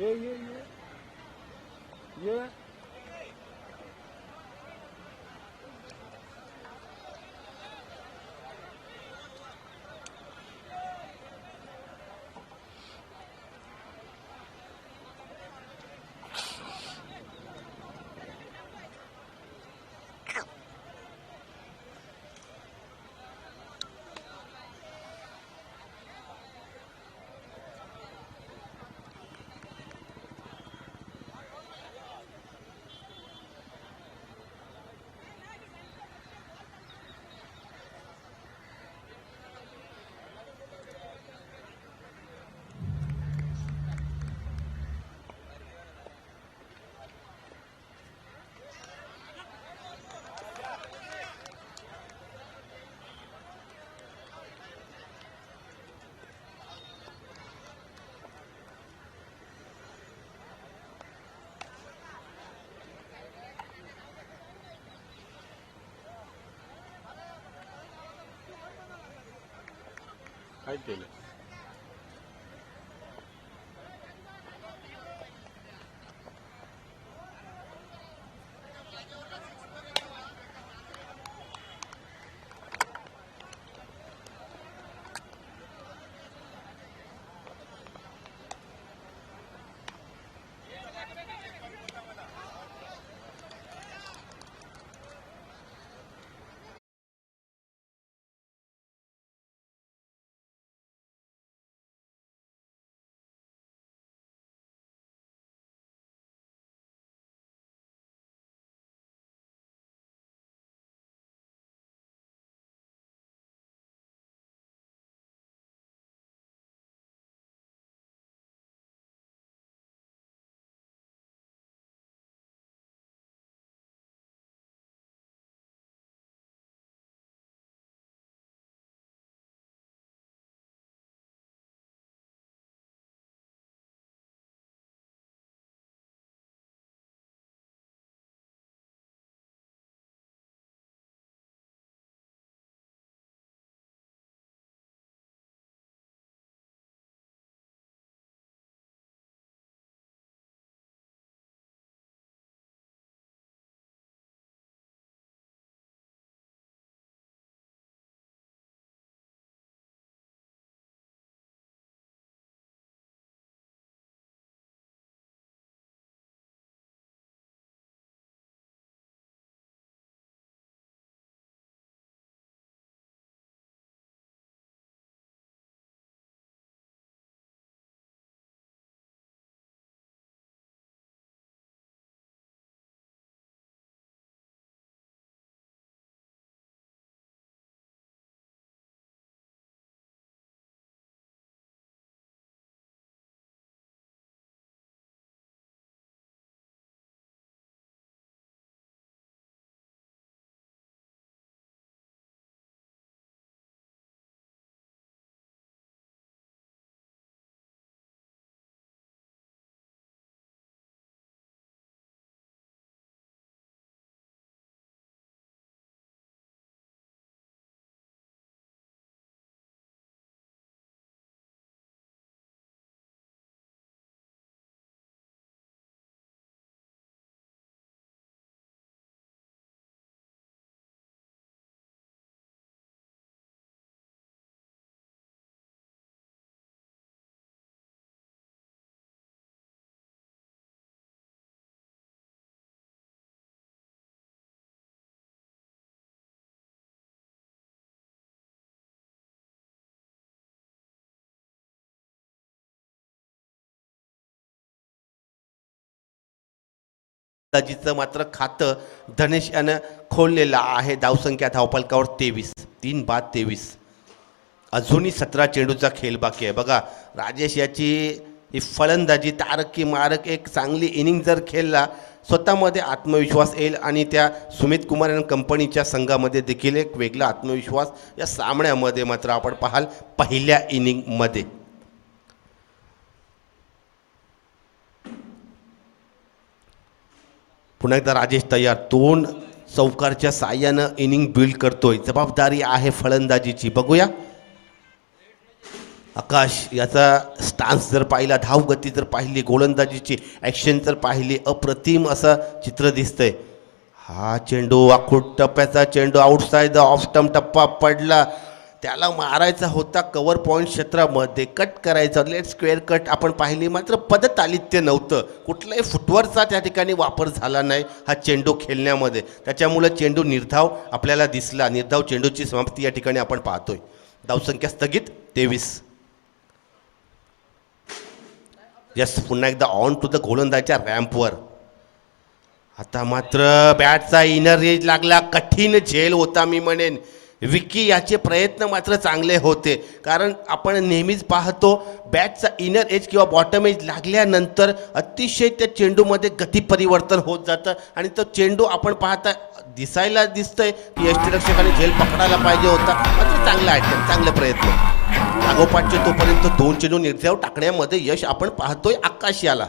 ये काय केलं? दाजीचं मात्र खातं धनेश यानं खोललेलं आहे. धावसंख्या धावपलकावर 23, 3 बाद 23. अजूनही 17 चेंडूचा खेळ बाकी आहे. बघा राजेश याची ही फलंदाजी तारक की मारक, एक चांगली इनिंग जर खेळला स्वतःमध्ये आत्मविश्वास येईल आणि त्या सुमित कुमार आणि कंपनीच्या संघामध्ये देखील एक वेगळा आत्मविश्वास या सामन्यामध्ये मात्र आपण पाहाल पहिल्या इनिंगमध्ये. पुन्हा एकदा राजेश तयार, 2 चौकारच्या साह्यानं इनिंग बिल्ड करतोय. जबाबदारी आहे फलंदाजीची. बघूया आकाश याचा स्टान्स जर पाहिला, धावगती जर पाहिली, गोलंदाजीची ॲक्शन जर पाहिली, अप्रतिम असं चित्र दिसतंय. हा चेंडू आखूड टप्प्याचा चेंडू, आउटसाईड द ऑफ स्टंप टप्पा पडला. त्याला मारायचा होता कव्हर पॉईंट क्षेत्रामध्ये, कट करायचा, लेट स्क्वेअर कट आपण पाहिली, मात्र पदतालित्य नव्हतं. कुठल्याही फुटवर्कचा त्या ठिकाणी वापर झाला नाही हा चेंडू खेळण्यामध्ये. त्याच्यामुळं चेंडू निर्धाव आपल्याला दिसला. निर्धाव चेंडूची समाप्ती या ठिकाणी आपण पाहतोय. धावसंख्या स्थगित 23. यस, पुन्हा एकदा ऑन टू द गोलंदाजच्या रॅम्पवर. आता मात्र बॅटचा इनर रेज लागला, कठीण झेल होता मी म्हणेन. विकी याचे प्रयत्न मात्र चांगले होते, कारण आपण नेहमीच पाहतो बॅटचा इनर एज किंवा बॉटम एज लागल्यानंतर अतिशय त्या चेंडूमध्ये गती परिवर्तन होत जातं आणि तो चेंडू आपण पाहता दिसायला दिसतंय की यष्टीरक्षकाने झेल पकडायला पाहिजे होता. मात्र चांगला अटेम्प्ट, चांगले प्रयत्न. लागोपाठचे तोपर्यंत 2 चेंडू निर्धाव टाकण्यामध्ये यश आपण पाहतोय आकाश याला.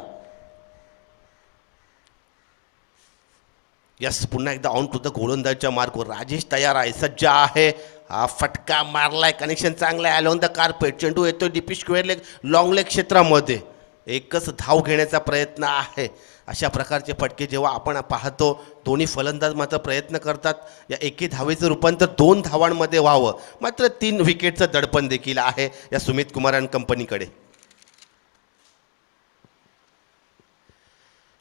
यस, पुन्हा एकदा ऑन टू द गोलंदाजच्या मार्कवर राजेश तयार आहे, सज्ज आहे. हा फटका मारलाय, कनेक्शन चांगला आहे, अलॉंग द कार्पेट. चेंडू येतोय DP square leg, long leg क्षेत्रामध्ये. एकच धाव घेण्याचा प्रयत्न आहे. अशा प्रकारचे फटके जेव्हा आपण पाहतो, दोन्ही फलंदाज मात्र प्रयत्न करतात या एकी धावेचं रूपांतर 2 धावांमध्ये व्हावं. मात्र 3 विकेटचं दडपण देखील आहे या सुमित कुमार अँड कंपनीकडे.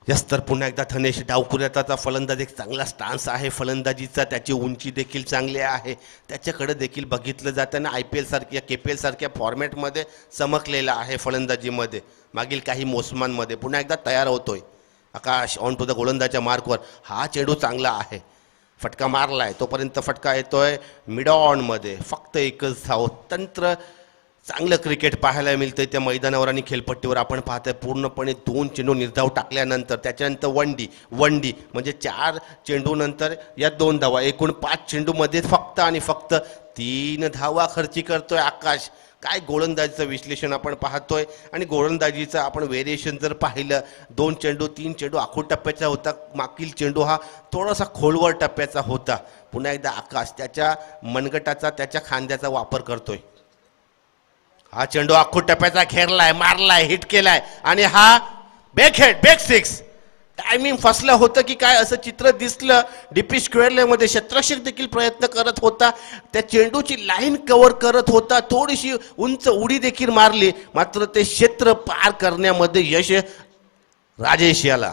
यस, तर पुन्हा एकदा धनेश डावखुऱ्याचा फलंदाज, एक चांगला स्टान्स आहे फलंदाजीचा, त्याची उंची देखील चांगली आहे. त्याच्याकडे देखील बघितलं जाताना IPL सारख्या KPL सारख्या फॉर्मॅटमध्ये चमकलेला आहे फलंदाजीमध्ये मागील काही मोसमांमध्ये. पुन्हा एकदा तयार होतोय आकाश ऑन टू द गोलंदाजच्या मार्कवर. हा चेंडू चांगला आहे, फटका मारलाय, तोपर्यंत फटका येतोय मिड ऑनमध्ये. फक्त एकच धाव. तंत्र चांगलं क्रिकेट पाहायला मिळतंय त्या मैदानावर आणि खेळपट्टीवर. आपण पाहतोय पूर्णपणे 2 चेंडू निर्धाव टाकल्यानंतर त्याच्यानंतर वन डी म्हणजे 4 चेंडूनंतर या 2 धावा, एकूण 5 चेंडूमध्ये फक्त आणि फक्त 3 धावा खर्ची करतोय आकाश. काय गोलंदाजीचं विश्लेषण आपण पाहतोय. आणि गोलंदाजीचं आपण व्हेरिएशन जर पाहिलं, 2 चेंडू 3 चेंडू आखूड टप्प्याचा होता, मागील चेंडू हा थोडासा खोलवर टप्प्याचा होता. पुन्हा एकदा आकाश त्याच्या मनगटाचा, त्याच्या खांद्याचा वापर करतोय. हा चेंडू आखूड टप्प्याचा घेरलाय, मारलाय, हिट केलाय आणि हा बेक 6. टायमिंग फसलं होतं की काय असं चित्र दिसलं. डीपी स्क्वेअरमध्ये क्षेत्ररक्षक देखील प्रयत्न करत होता, त्या चेंडूची लाईन कव्हर करत होता, थोडीशी उंच उडी देखील मारली, मात्र ते क्षेत्र पार करण्यामध्ये यश राजेश याला.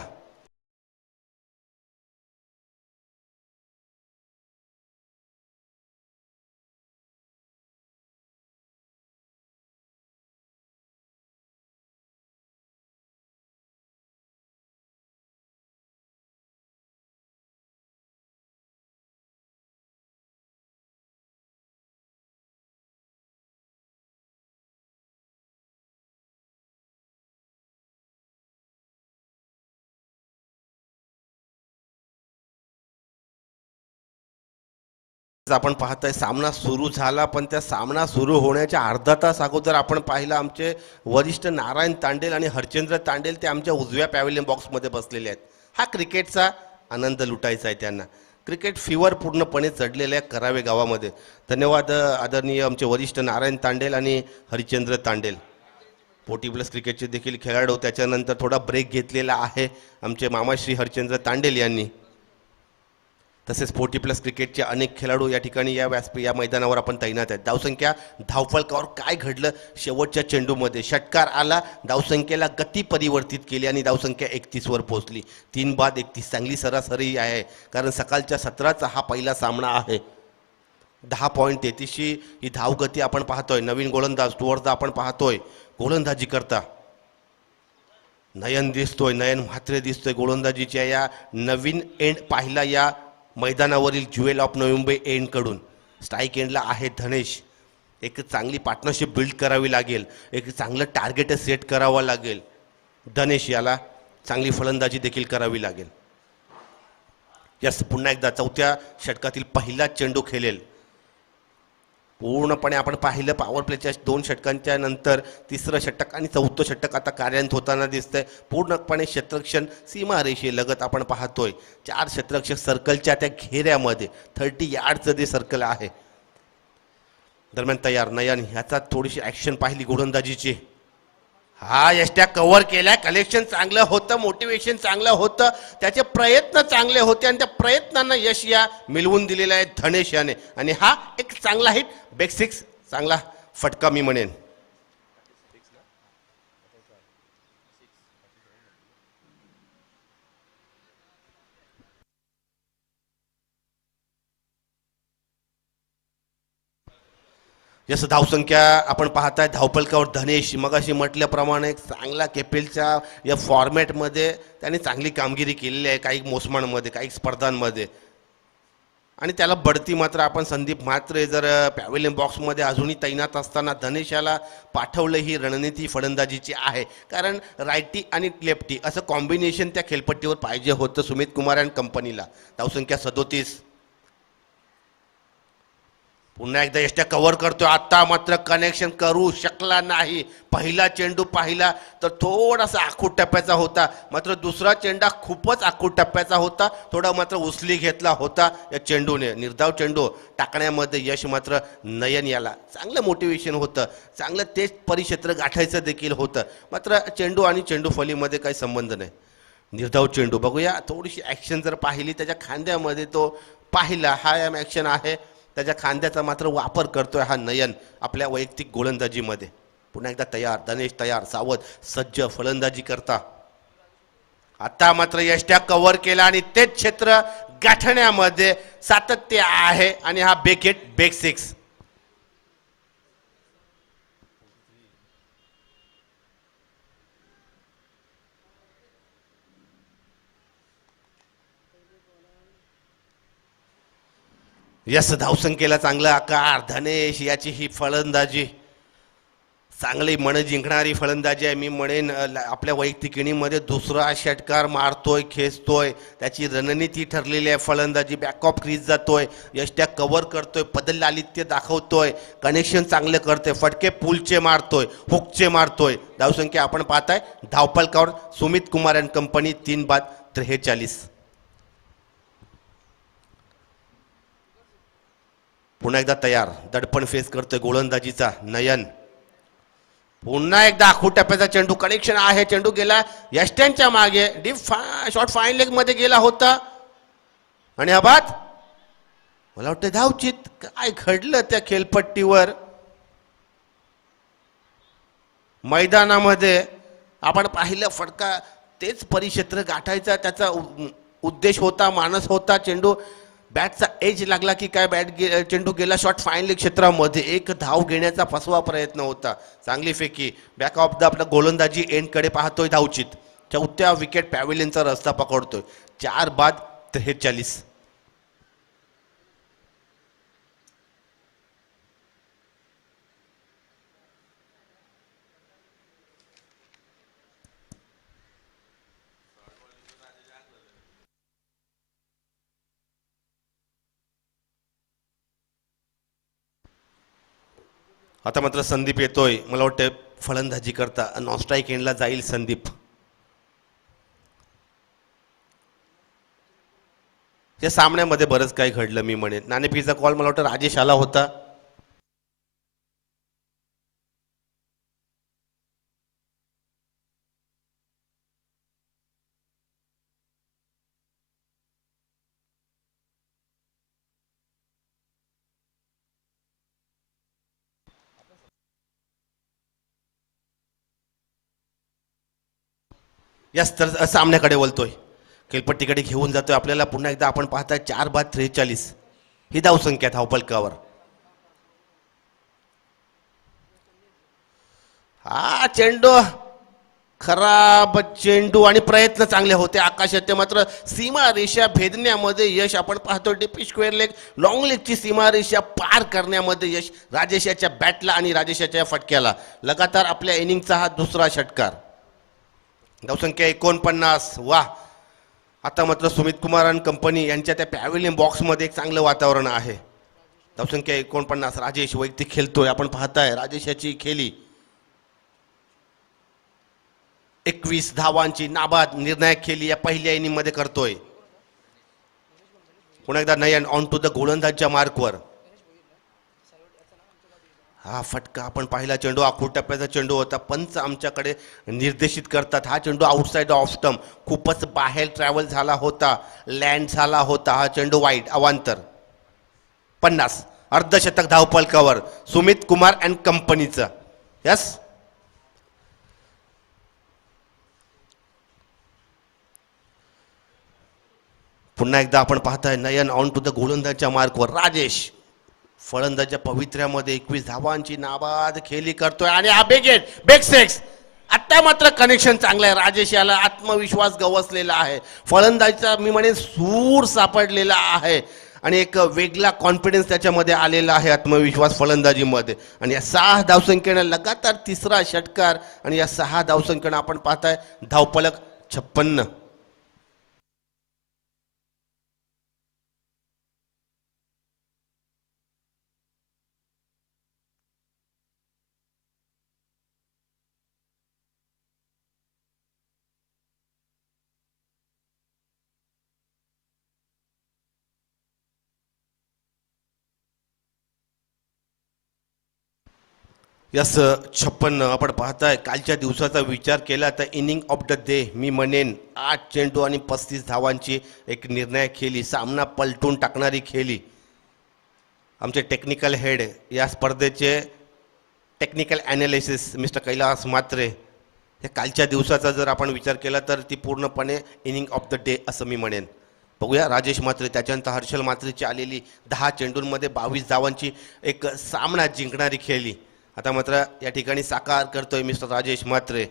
आपण पाहताय सामना सुरू झाला, पण त्या सामना सुरू होण्याच्या अर्धा तास अगोदर आपण पाहिलं आमचे वरिष्ठ नारायण तांडेल आणि हरचंद्र तांडेल ते आमच्या उजव्या पॅव्हिलियन बॉक्समध्ये बसलेले आहेत. हा क्रिकेटचा आनंद लुटायचा आहे त्यांना. क्रिकेट फिवर पूर्णपणे चढलेलं आहे करावे गावामध्ये. धन्यवाद आदरणीय आमचे वरिष्ठ नारायण तांडेल आणि हरिचंद्र तांडेल. 40+ क्रिकेटचे देखील खेळाडू. त्याच्यानंतर थोडा ब्रेक घेतलेला आहे आमचे मामाश्री हरिचंद्र तांडेल यांनी. तसेच 40+ क्रिकेटचे अनेक खेळाडू या ठिकाणी या मैदानावर आपण तैनात आहेत. धावसंख्या, धावफलकावर काय घडलं शेवटच्या चेंडूमध्ये, षटकार आला, धावसंख्येला गती परिवर्तित केली आणि धावसंख्या 31वर पोहोचली. 3 बाद 31 चांगली सरासरी आहे, कारण सकाळच्या सत्राचा हा पहिला सामना आहे. 10.33ची ही धावगती आपण पाहतोय. नवीन गोलंदाज स्टुअर्टचा आपण पाहतोय गोलंदाजी करता. नयन दिसतोय, नयन म्हात्रे दिसतोय गोलंदाजीच्या या नवीन एंड पाहिला या मैदानावरील ज्युएल ऑफ नवी एंडकडून. स्ट्राईक एंडला आहे धनेश. एक चांगली पार्टनरशिप बिल्ड करावी लागेल, एक चांगलं टार्गेट सेट करावं लागेल धनेश याला. चांगली फलंदाजी देखील करावी लागेल. यस, पुन्हा एकदा 4थ्या षटकातील पहिला चेंडू खेळेल. पूर्णपणे आपण पाहिलं पॉवर प्लेच्या 2 षटकांच्या नंतर 3रं षटक आणि 4थं षटक आता कार्यान्वित होताना दिसतंय. पूर्णपणे क्षेत्ररक्षण सीमारेषेलगत आपण पाहतोय. 4 क्षेत्ररक्षक सर्कलच्या त्या घेऱ्यामध्ये 30 यार्डचं जे सर्कल आहे. दरम्यान तयार नयन ह्याचा थोडीशी ऍक्शन पाहिली गोलंदाजीची. हा यष्ट्या कव्हर केल्या, कलेक्शन चांगलं होतं, मोटिवेशन चांगलं होतं, त्याचे प्रयत्न चांगले होते आणि त्या प्रयत्नांना यश या मिळवून दिलेलं आहे धनेश याने. आणि हा एक चांगला हिट, बेग सिक्स, चांगला फटका मी म्हणेन. जसं धावसंख्या आपण पाहताय धावपलकावर धनेश मगाशी म्हटल्याप्रमाणे एक चांगला केपेलच्या या फॉर्मॅटमध्ये त्याने चांगली कामगिरी केलेली आहे काही मोसमांमध्ये, काही स्पर्धांमध्ये. आणि त्याला बढती मात्र आपण संदीप म्हात्रे जर पॅव्हेलियन बॉक्समध्ये अजूनही तैनात असताना धनेशाला पाठवलं ही रणनीती फलंदाजीची आहे. कारण रायटी आणि लेफ्टी असं कॉम्बिनेशन त्या खेळपट्टीवर पाहिजे होतं सुमित कुमार अँड कंपनीला. धावसंख्या 37. पुन्हा एकदा यष्ट्या कव्हर करतोय, आता मात्र कनेक्शन करू शकला नाही. पहिला चेंडू पाहिला तर थोडासा आखूड टप्प्याचा होता, मात्र दुसरा चेंडा खूपच आखूड टप्प्याचा होता, थोडा मात्र उचली घेतला होता या चेंडूने. निर्धाव चेंडू टाकण्यामध्ये यश मात्र नयन याला चांगलं मोटिवेशन होतं, चांगलं तेच परिक्षेत्र गाठायचं देखील होतं, मात्र चेंडू आणि चेंडू फलीमध्ये काही संबंध नाही. निर्धाव चेंडू बघूया, थोडीशी ॲक्शन जर पाहिली त्याच्या खांद्यामध्ये तो पाहिला, हा एम ॲक्शन आहे, त्याच्या खांद्याचा मात्र वापर करतोय हा नयन आपल्या वैयक्तिक गोलंदाजीमध्ये. पुन्हा एकदा तयार धनेश, तयार सावध सज्ज फलंदाजी करता. आता मात्र यष्ट्या कव्हर केला आणि तेच क्षेत्र गाठण्यामध्ये सातत्य आहे आणि हा बेग हिट, बेग सिक्स. यस, धावसंख्येला चांगला आकार. धनेश याची ही फलंदाजी चांगली मन जिंकणारी फलंदाजी आहे मी म्हणेन. आपल्या वैयक्तिक इनिंगमध्ये दुसरा षटकार मारतोय, खेचतोय, त्याची रणनीती ठरलेली आहे फलंदाजी. बॅक ऑफ क्रीज जातोय, यष्ट्या कव्हर करतोय, बदलालित्य दाखवतोय, कनेक्शन चांगले करतोय, फटके पुलचे मारतोय, हुकचे मारतोय. धावसंख्या आपण पाहताय धावपलकावर सुमित कुमार अँड कंपनी 3 बाद 43. पुन्हा एकदा तयार, दडपण फेस करतोय गोलंदाजीचा नयन. पुन्हा एकदा आखूड टप्प्याचा चेंडू, कनेक्शन आहे, चेंडू गेला यष्ट्यांच्या मागे, डीप शॉर्ट फाईन लेग मध्ये गेला होता आणि हा बाद. मला वाटतं धावचित. काय घडलं त्या खेळपट्टीवर? मैदानामध्ये आपण पाहिलं फटका, तेच परिक्षेत्र गाठायचा त्याचा उद्देश होता, मानस होता. चेंडू बॅटचा एज लागला की काय, चेंडू गेला शॉर्ट फाईन लेग क्षेत्रामध्ये, एक धाव घेण्याचा फसवा प्रयत्न होता. चांगली फेकी, बॅक ऑफ द आपला गोलंदाजी एंडकडे पाहतोय धावचित. 4थ्या विकेट पॅव्हेलियनचा रस्ता पकडतोय. 4 बाद 43. आता मात्र संदीप येतोय, मला वाटतं फलंदाजी करता. नॉन स्ट्राईक एंडला जाईल संदीप. या सामन्यामध्ये बरंच काही घडलं मी म्हणेन. नाणेफेकीचा कॉल मला वाटतं राजेश आला होता. याच तर सामन्याकडे वळतोय, खेळपट्टीकडे घेऊन जातोय आपल्याला. पुन्हा एकदा आपण पाहताय 4 बाद 43 ही धावसंख्या धावपलकावर. हा चेंडू खराब चेंडू आणि प्रयत्न चांगले होते आकाशात, ते मात्र सीमा रेषा भेदण्यामध्ये यश आपण पाहतो. डीप स्क्वेअर लेग, लॉंग लेगची सीमा रेषा पार करण्यामध्ये यश राजेशाच्या बॅटला आणि राजेशाच्या फटक्याला. लगातार आपल्या इनिंगचा हा दुसरा षटकार. धावसंख्या 49. वा, आता मात्र सुमित कुमार आणि कंपनी यांच्या त्या पॅव्हेलियन बॉक्समध्ये एक चांगलं वातावरण आहे. धावसंख्या 49. राजेश वैयक्तिक खेळतोय, आपण पाहताय राजेश याची खेळी 21 धावांची नाबाद निर्णायक खेळी या पहिल्या इनिंग मध्ये करतोय. पुन्हा एकदा नयन ऑन टू द गोलंदाजच्या मार्कवर. हा फटका आपण पाहिला चेंडू आखूड टप्प्याचा चेंडू होता. पंच आमच्याकडे निर्देशित करतात हा चेंडू आउटसाइड ऑफ स्टंप खूपच बाहेर ट्रॅव्हल झाला होता, लँड झाला होता. हा चेंडू वाईट अवांतर. 50 अर्धशतक धावपलकावर सुमित कुमार अँड कंपनीचं. यस पुन्हा एकदा आपण पाहताय नयन ऑन टू द गोलंदाजच्या मार्कवर राजेश फलंदाजच्या पवित्र्यामध्ये 21 धावांची नाबाद खेळी करतोय आणि हा बेग सेक्स. आता मात्र कनेक्शन चांगलं आहे. राजेश याला आत्मविश्वास गवसलेला आहे. फलंदाजीचा मी म्हणेन सूर सापडलेला आहे आणि एक वेगळा कॉन्फिडन्स त्याच्यामध्ये आलेला आहे, आत्मविश्वास फलंदाजीमध्ये. आणि या 6 धावसंख्येनं लगातार तिसरा षटकार आणि या 6 धावसंख्येनं आपण पाहताय धावफलक 56. यस 56 आपण पाहताय. कालच्या दिवसाचा विचार केला तर इनिंग ऑफ द डे मी म्हणेन. 8 चेंडू आणि 35 धावांची एक निर्णायक खेळी, सामना पलटून टाकणारी खेळी. आमचे टेक्निकल हेड या स्पर्धेचे technical analysis mister Kailas Mhatre. हे कालच्या दिवसाचा जर आपण विचार केला तर ती पूर्णपणे इनिंग ऑफ द डे असं मी म्हणेन. बघूया राजेश म्हात्रे त्याच्यानंतर हर्षल म्हात्रेची आलेली 10 चेंडूंमध्ये 22 धावांची एक सामना जिंकणारी खेळी आता मात्र या ठिकाणी साकार करतोय मिस्टर राजेश म्हात्रे.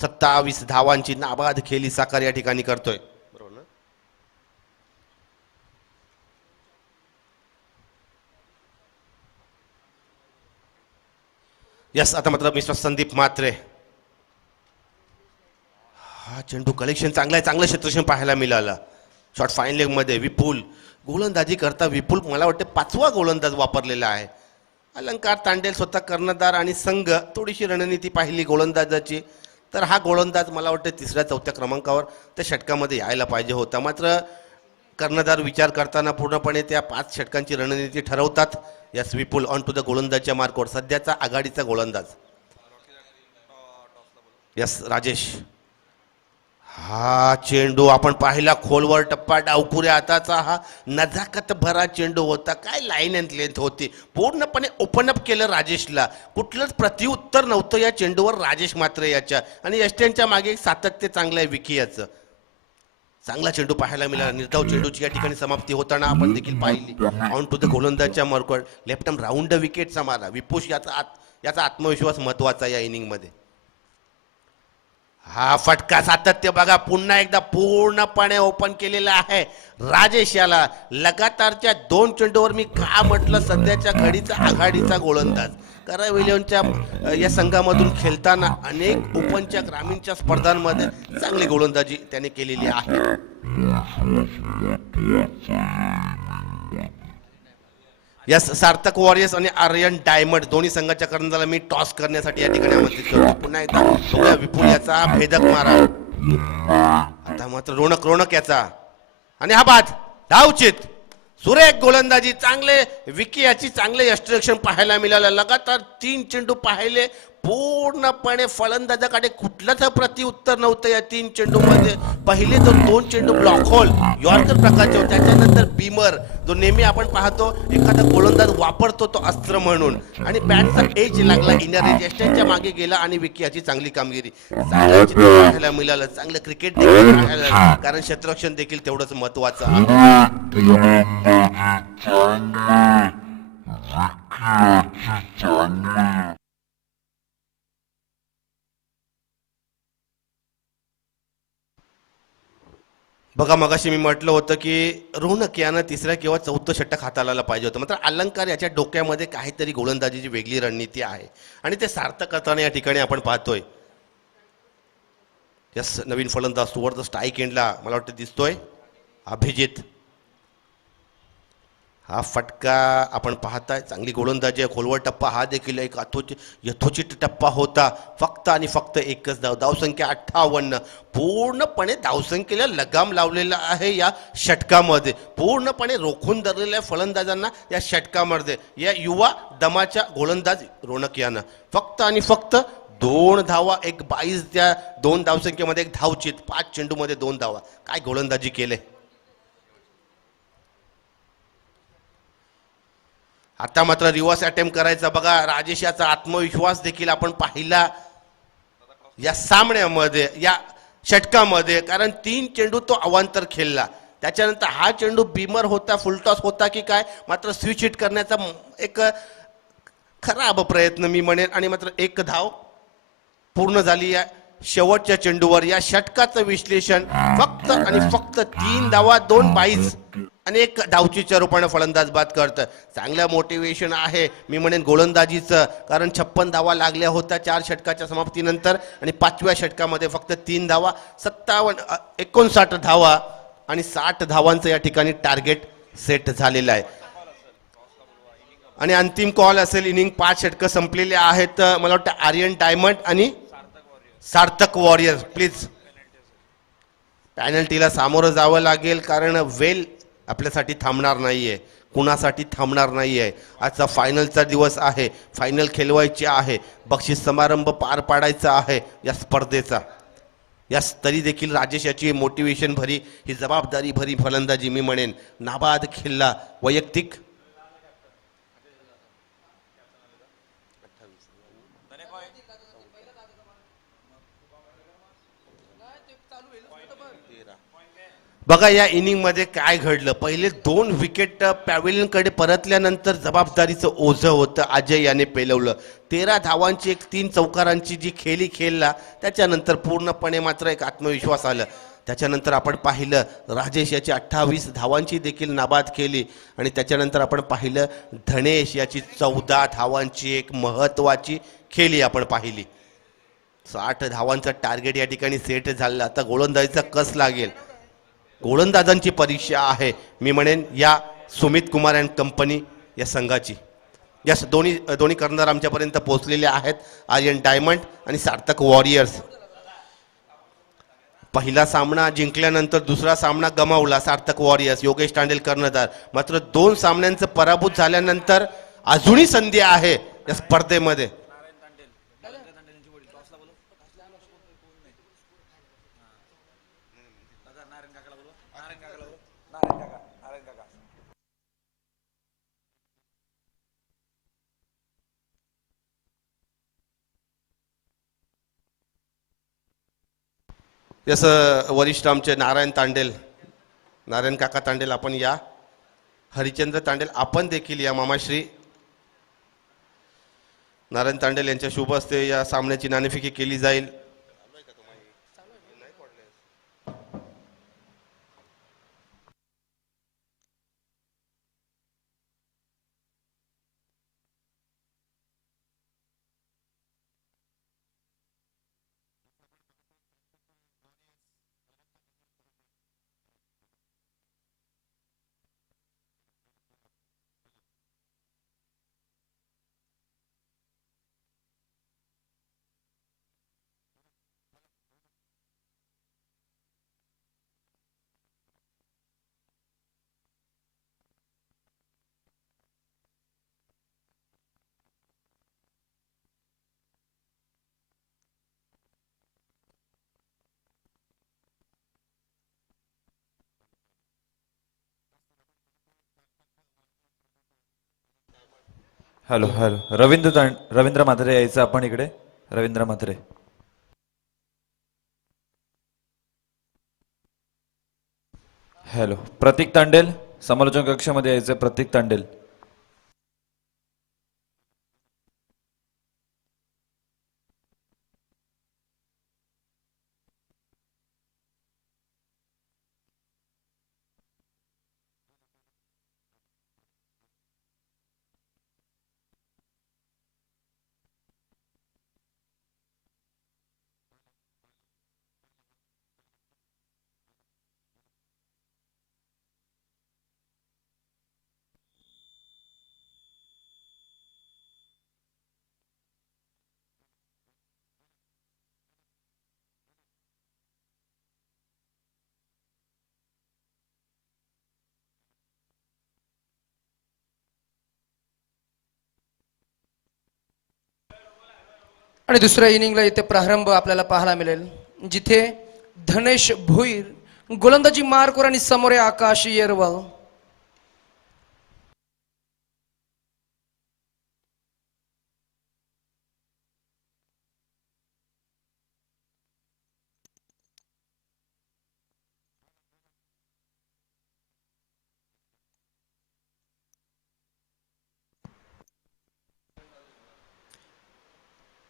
27 धावांची नाबाद खेळी साकार या ठिकाणी करतोय. बरोबर ना. यस आता मात्र मिस्टर संदीप म्हात्रे. हा चेंडू कलेक्शन चांगला आहे, चांगलं क्षेत्ररक्षण पाहायला मिळालं. शॉर्ट फाईन लेग मध्ये विपुल गोलंदाजी करता. विपुल मला वाटते 5वा गोलंदाज वापरलेला आहे. अलंकार तांडेल स्वतः कर्णधार आणि संघ थोडीशी रणनीती पाहिली गोलंदाजाची तर हा गोलंदाज मला वाटतं 3ऱ्या-4थ्या क्रमांकावर त्या षटकामध्ये यायला पाहिजे होता. मात्र कर्णधार विचार करताना पूर्णपणे त्या 5 षटकांची रणनीती ठरवतात. Yes Vipul on to the गोलंदाजच्या मार्कवर सध्याचा आघाडीचा गोलंदाज. यस राजेश. हा चेंडू आपण पाहिला खोलवर टप्पा डावखुऱ्या हाताचा. हा नजाकत भरा चेंडू होता. काय लाईन अँड लेंथ होती. पूर्णपणे ओपन अप केलं राजेशला. कुठलंच प्रतिउत्तर नव्हतं या चेंडूवर राजेश म्हात्रे याच्या. आणि यष्ट्यांच्या मागे एक सातत्य चांगलं आहे विकी याचं. चांगला चेंडू पाहायला मिळाला. निर्धाव चेंडूची या ठिकाणी समाप्ती होताना आपण देखील पाहिली. ऑन टू द गोलंदाजच्या मार्कवर लेफ्ट आर्म राऊंड विकेटचा मारा. विपुष याचा आत्मविश्वास महत्वाचा या इनिंगमध्ये. हा फटका सातत्य बघा पुन्हा एकदा पूर्णपणे ओपन केलेला आहे राजेश याला. लगातारच्या 2 चेंडूवर मी का म्हटलं सध्याच्या घडीचा आघाडीचा गोलंदाज. कराविलियनच्या या संघामधून खेळताना अनेक ओपनच्या ग्रामीणच्या स्पर्धांमध्ये चांगली गोलंदाजी त्याने केलेली आहे. यस सार्थक वॉरियर्स आणि आर्यन डायमंड दोन्ही संघाच्या कर्णधाराला मी टॉस करण्यासाठी या ठिकाणी आमंत्रित करतो. पुन्हा एकदा बघूया विपुल याचा भेदक मारा. आता मात्र रोणक याचा आणि हा बाद धावचित. सुरेख गोलंदाजी. चांगले विकी याची चांगले यष्टिरक्षण पाहायला मिळालं. लगातार 3 चेंडू पाहिले. पूर्णपणे फलंदाजाकडे कुठलंच प्रतिउत्तर नव्हतं या 3 चेंडूमध्ये. पहिले तर 2 चेंडू ब्लॉक होल यॉर्कर प्रकारचे होते. त्याच्यानंतर बीमर जो नेहमी आपण पाहतो एखादा गोलंदाज वापरतो तो अस्त्र म्हणून. आणि बॅटचा एज लागला इनर एज यष्ट्यांच्या मागे गेला आणि विकी याची चांगली कामगिरी चांगलं चित्र पाहायला मिळालं. चांगलं क्रिकेट देखील पाहायला कारण क्षेत्ररक्षण देखील तेवढंच महत्वाचं आहे. बघा मगाशी मी म्हटलं होतं की रोनक यानं 3ऱ्या किंवा 4थं षटक हाताळायला पाहिजे होतं. मात्र अलंकार याच्या डोक्यामध्ये काहीतरी गोलंदाजीची वेगळी रणनीती आहे आणि ते सार्थक करताना या ठिकाणी आपण पाहतोय. यस नवीन फलंदाज टुवर्ड द स्ट्राईक एंडला मला वाटतं दिसतोय अभिजित. हा फटका आपण पाहताय, चांगली गोलंदाजी आहे, खोलवर टप्पा, हा देखील एक यथोचित टप्पा होता. फक्त आणि फक्त एकच धाव, धावसंख्या 58. पूर्णपणे धावसंख्येला लगाम लावलेला आहे या षटकामध्ये, पूर्णपणे रोखून धरलेल्या फलंदाजांना या षटकामध्ये या युवा दमाच्या गोलंदाज रोनक यानं फक्त आणि फक्त 2 धावा, एक 22 त्या 2 धावसंख्येमध्ये, एक धावचीत, 5 चेंडूमध्ये 2 धावा. काय गोलंदाजी केले. आता मात्र रिव्हर्स अटेम्प्ट करायचा बघा. राजेश याचा आत्मविश्वास देखील आपण पाहिला या सामन्यामध्ये, या षटकामध्ये, कारण 3 चेंडू तो अवांतर खेळला. त्याच्यानंतर हा चेंडू बीमर होता, फुलटॉस होता की काय, मात्र स्विच हिट करण्याचा एक खराब प्रयत्न मी म्हणेन, आणि मात्र एक धाव पूर्ण झाली या शेवटच्या चेंडूवर. या षटकाचं विश्लेषण, फक्त आणि फक्त 3 धावा, 2 22 आणि एक धावचीच्या रूपाने फलंदाज बाद करतं. चांगलं मोटिवेशन आहे मी म्हणेन गोलंदाजीचं, कारण 56 धावा लागल्या होत्या 4 षटकाच्या समाप्तीनंतर, आणि 5व्या षटकामध्ये फक्त 3 धावा, 59 धावा आणि 60 धावांचं या ठिकाणी टार्गेट सेट झालेलं आहे. आणि अंतिम कॉल असेल. इनिंग 5 षटकं संपलेले आहेत. मला वाटतं आर्यन डायमंड आणि सार्थक वॉरियर्स, प्लीज पॅनल्टीला सामोरं जावं लागेल, कारण वेल आपल्यासाठी थांबणार नाहीये, कुणासाठी थांबणार नाहीये. आजचा फायनलचा दिवस आहे, फायनल खेळवायची आहे, बक्षीस समारंभ पार पाडायचा आहे या स्पर्धेचा. यास तरी देखील राजेश याची मोटिवेशन भरी, ही जबाबदारी भरी फलंदाजी मी म्हणेन, नाबाद खेळला. वैयक्तिक बघा या इनिंगमध्ये काय घडलं. पहिले 2 विकेट पॅव्हिलियनकडे परतल्यानंतर जबाबदारीचं ओझं होतं अजय याने पेलवलं. 13 धावांची एक 3 चौकारांची जी खेळला, त्याच्यानंतर पूर्णपणे मात्र एक आत्मविश्वास आलं. त्याच्यानंतर आपण पाहिलं राजेश याची 28 धावांची देखील नाबाद केली, आणि त्याच्यानंतर आपण पाहिलं धनेश याची 14 धावांची एक महत्त्वाची खेळी आपण पाहिली. 60 धावांचं टार्गेट या ठिकाणी सेट झालं. आता गोलंदाजीचा कस लागेल, गोलंदाजांची परीक्षा आहे मी म्हणेन या सुमित कुमार अँड कंपनी या संघाची. या दोन्ही कर्णधार आमच्यापर्यंत पोहोचलेले आहेत, आर्यन डायमंड आणि सार्थक वॉरियर्स. पहिला सामना जिंकल्यानंतर दुसरा सामना गमावला सार्थक वॉरियर्स, योगेश तांडेल कर्णधार. मात्र 2 सामन्यांचं पराभूत झाल्यानंतर अजूनही संधी आहे या स्पर्धेमध्ये. जसं वरिष्ठ आमचे नारायण काका तांडेल आपण या, हरिचंद्र तांडेल आपण देखील या. मामाश्री नारायण तांडेल यांच्या शुभ हस्ते या सामन्याची नाणेफेकी केली जाईल. हॅलो हॅलो, रवींद्र म्हात्रे यायचं आपण इकडे. रवींद्र म्हात्रे. हॅलो, प्रतीक तांडेल समालोचन कक्षामध्ये यायचं. प्रतीक तांडेल. आणि दुसऱ्या इनिंगला इथे प्रारंभ आपल्याला पाहायला मिळेल, जिथे धनेश भोईर गोलंदाजी मार्कवर आणि समोर आहे आकाश येरवाल.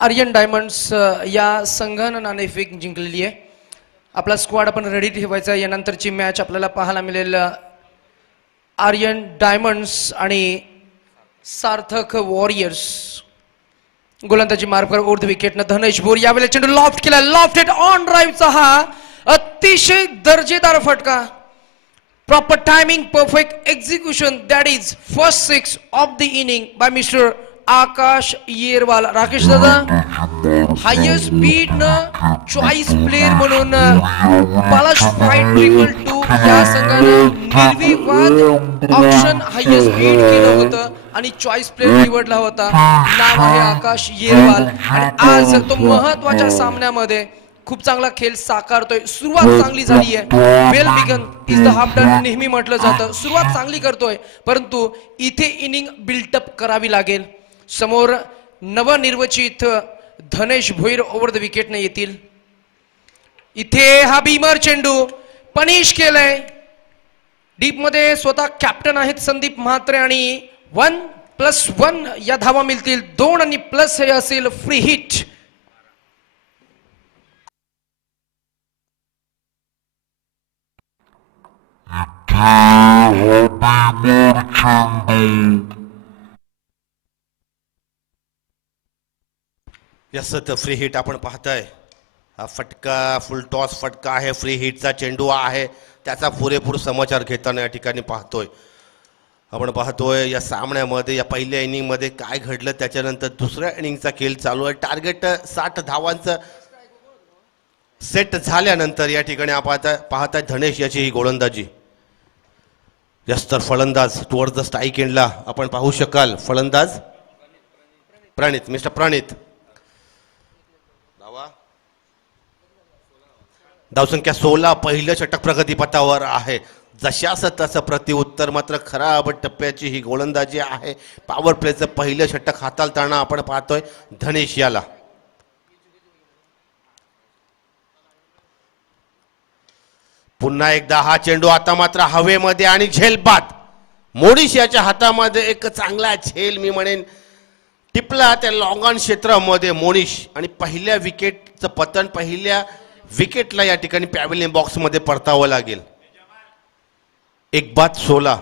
आर्यन डायमंड्स या संघानं नाणेफेक जिंकलेली आहे. आपला स्क्वॉड आपण रेडी ठेवायचा. यानंतरची मॅच आपल्याला पाहायला मिळेल आर्यन डायमंड्स आणि सार्थक वॉरियर्स. गोलंदाजी मार्कवर उर्ध विकेटनं धनेश भोर यावेळेला चेंडू लॉफ्ट केला. लॉफ्टेड ऑन ड्राईव्हचा हा अतिशय दर्जेदार फटका. Proper timing, perfect execution. That is first six of the inning by mister Akash Yerawal. Rakesh दादा, हायेस्ट बीट न चॉईस प्लेअर म्हणून पलाश फाईट ट्रिपल टू या संघानं निर्विवाद ऑप्शन हायेस्ट बीट केलं होतं आणि चॉईस प्लेअर निवडला होता. नाव आहे आकाश येरवाल आणि आज तो महत्वाच्या सामन्यामध्ये खूप चांगला खेळ साकारतोय. सुरुवात चांगली झाली आहे. Well begun is the half done नेहमी म्हटलं जातं. सुरुवात चांगली करतोय, परंतु इथे इनिंग बिल्टअप करावी लागेल. समोर नवनिर्वचित धनेश भोईर ओव्हर द विकेटने येतील. इथे हा बीमर चेंडू पनिश केलाय. डीप मध्ये स्वतः कॅप्टन आहेत संदीप म्हात्रे आणि 1+1 या धावा मिळतील. 2 आणि प्लस हे असेल फ्री हिट. यस, तर फ्री हिट आपण पाहताय. हा फटका फुल टॉस फटका आहे. फ्री हिटचा चेंडू आहे. त्याचा पुरेपूर समाचार घेताना या ठिकाणी पाहतोय. आपण पाहतोय या सामन्यामध्ये या पहिल्या इनिंगमध्ये काय घडलं, त्याच्यानंतर दुसऱ्या इनिंगचा खेळ चालू आहे. टार्गेट 60 धावांचं सेट झाल्यानंतर या ठिकाणी आपण पाहताय धनेश याची ही गोलंदाजी. यस, तर फलंदाज टुवर्ड द स्ट्राईक एंडला आपण पाहू शकाल. फलंदाज प्रणित, मिस्टर प्रणित. धावसंख्या 16. पहिलं षटक प्रगतीपथावर आहे. जशास तसं प्रतिउत्तर. मात्र खराब टप्प्याची ही गोलंदाजी आहे. पॉवर प्लेचं पहिलं षटक हाताळताना आपण पाहतोय धनेश याला. पुन्हा एकदा हा चेंडू आता मात्र हवेमध्ये आणि झेलबाद. मोडीश याच्या हातामध्ये एक चांगला झेल मी म्हणेन टिपला त्या लॉंग ऑन क्षेत्रामध्ये मोनिश. आणि पहिल्या विकेटचं पतन पहिल्या विकेटला या ठिकाणी पॅव्हिलियन बॉक्समध्ये परतावं लागेल. 1-16.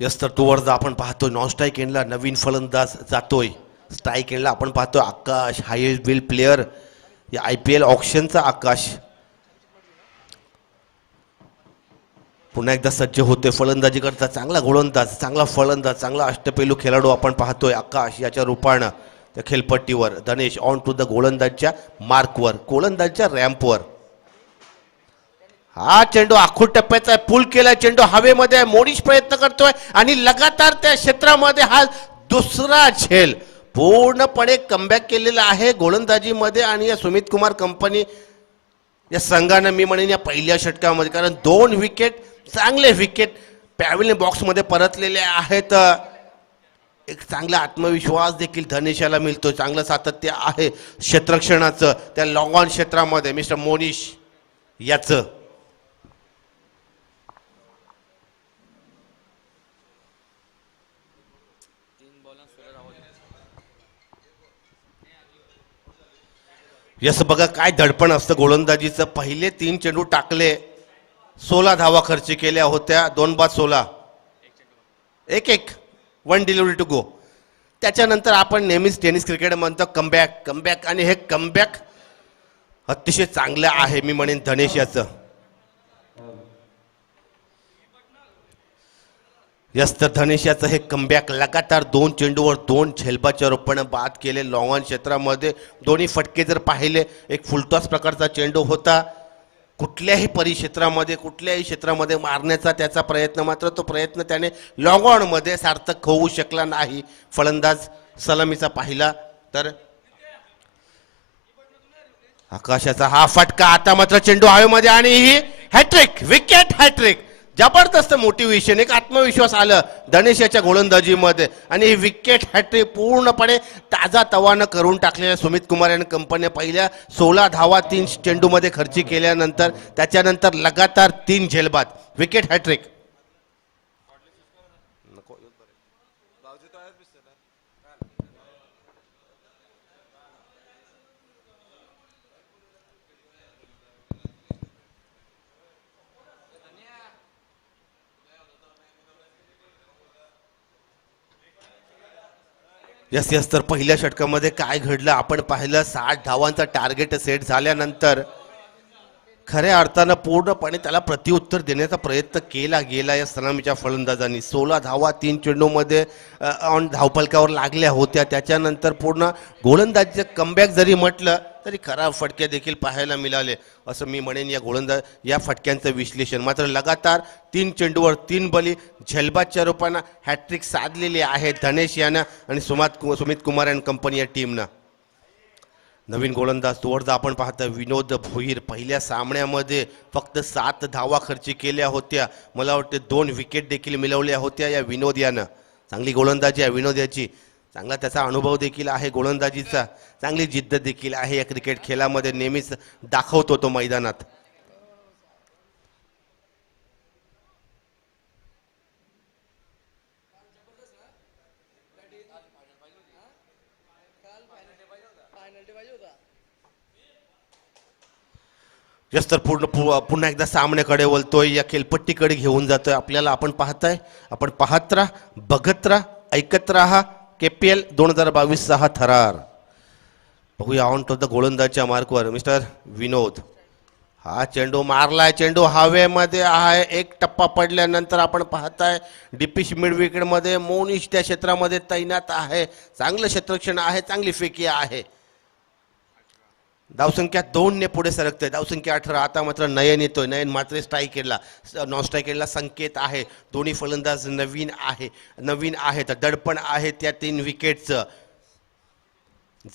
यस, तर टुवर्ड आपण पाहतोय नॉन स्ट्राईक एंडला नवीन फलंदाज जातोय. स्ट्राईक एंडला आपण पाहतोय आकाश, हायेस्ट बिल प्लेयर या IPL ऑक्शनचा आकाश. पुन्हा एकदा सज्ज होतोय फलंदाजी करता. चांगला गोलंदाज, चांगला फलंदाज, चांगला अष्टपैलू खेळाडू आपण पाहतोय आकाश याच्या रूपानं त्या खेळपट्टीवर. धनेश ऑन टू द गोलंदाजच्या मार्कवर, गोलंदाजच्या रॅम्पवर. हा चेंडू आखूड टप्प्याचा आहे. पुल केला चेंडू हवेमध्ये. मोडीश प्रयत्न करतोय आणि लगातार त्या क्षेत्रामध्ये हा दुसरा झेल. पूर्णपणे कमबॅक केलेला आहे गोलंदाजीमध्ये. आणि या सुमित कुमार कंपनी या संघानं मी म्हणेन या पहिल्या षटकामध्ये, कारण 2 विकेट, चांगले विकेट पॅव्हिलियन बॉक्समध्ये परतलेले आहेत. एक चांगला आत्मविश्वास देखील धनेशाला मिळतो. चांगलं सातत्य आहे क्षेत्ररक्षणाचं त्या लॉंग ऑन क्षेत्रामध्ये मिस्टर मोनिश याचं. यस, बघा काय दडपण असतं गोलंदाजीचं. पहिले 3 चेंडू टाकले, 16 धावा खर्च केल्या होत्या. 2-16, 1-1, 1 डिलिव्हरी टू गो. त्याच्यानंतर आपण नेहमीच टेनिस क्रिकेट म्हणतो कमबॅक कमबॅक, आणि हे कमबॅक अतिशय चांगलं आहे मी म्हणेन धनेश याचं. यस, तर धनेश याचं हे कमबॅक लगातार 2 चेंडूवर 2 झेलबाच्या रूपाने बाद केले लॉंग ऑन क्षेत्रामध्ये. दोन्ही फटके जर पाहिले, एक फुलटॉस प्रकारचा चेंडू होता. कुठल्याही परिक्षेत्रामध्ये कुठल्याही क्षेत्रामध्ये मारण्याचा त्याचा प्रयत्न, मात्र तो प्रयत्न त्याने लॉंग ऑनमध्ये सार्थक होऊ शकला नाही. फलंदाज सलामीचा पाहिला तर आकाशाचा हा फटका. आता मात्र चेंडू हवेमध्ये आणि ही हॅट्रिक, विकेट हॅट्रिक. जबरदस्त मोटिवेशन, एक आत्मविश्वास आलं धनेश याच्या गोलंदाजीमध्ये आणि ही विकेट हॅट्रिक पूर्णपणे ताजा तवानं करून टाकलेल्या सुमित कुमार आणि कंपनी. पहिल्या 16 धावा 3 चेंडूमध्ये खर्ची केल्यानंतर त्याच्यानंतर लगातार 3 झेलबाद, विकेट हॅट्रिक. यस यस, तर पहिल्या षटकामध्ये काय घडलं आपण पाहिलं. 60 धावांचा टार्गेट सेट झाल्यानंतर खऱ्या अर्थानं पूर्णपणे त्याला प्रत्युत्तर देण्याचा प्रयत्न केला गेला या सलामीच्या फलंदाजांनी. 16 धावा 3 चेंडूमध्ये ऑन धावफलकावर लागल्या होत्या. त्याच्यानंतर पूर्ण गोलंदाजीचं कमबॅक जरी म्हटलं तरी खराब फटके देखील पाहायला मिळाले असं मी म्हणेन या फटक्यांचं विश्लेषण. मात्र लगातार 3 चेंडूवर 3 बली झेलबादच्या रूपानं हॅट्रिक साधलेली आहे धनेश यानं आणि सुमित कुमार अँड कंपनी या टीमनं. नवीन गोलंदाज तोडदा आपण पाहता विनोद भोईर. पहिल्या सामन्यामध्ये फक्त 7 धावा खर्ची केल्या होत्या. मला वाटते 2 विकेट देखील मिळवल्या होत्या या विनोद यानं. चांगली गोलंदाजी आहे विनोद याची, चांगला त्याचा अनुभव देखील आहे गोलंदाजीचा, चांगली जिद्द देखील आहे या क्रिकेट खेळामध्ये, नेहमीच दाखवतो तो मैदानात. जस तर पुन्हा एकदा सामन्याकडे वळतोय, या खेळपट्टीकडे घेऊन जातोय आपल्याला. आपण पाहत राहा, बघत राहा, ऐकत राहा. KPL 2022 हा थरार. बघूया ऑन टू द गोलंदाजच्या मार्कवर मिस्टर विनोद. हा चेंडू मारलाय, चेंडू हवेमध्ये आहे. एक टप्पा पडल्यानंतर आपण पाहताय डीपिश मिड विकेटमध्ये मोनिश त्या क्षेत्रामध्ये तैनात आहे. चांगलं क्षेत्ररक्षण आहे, चांगली फेकी आहे. धावसंख्या 2 ने पुढे सरकते, धावसंख्या 18. आता मात्र नयन येतोय, नयन मात्र स्ट्राईक केला, नॉन स्ट्राईक केला संकेत आहे. दोन्ही फलंदाज नवीन आहेत, दडपण आहे त्या 3 विकेटचं.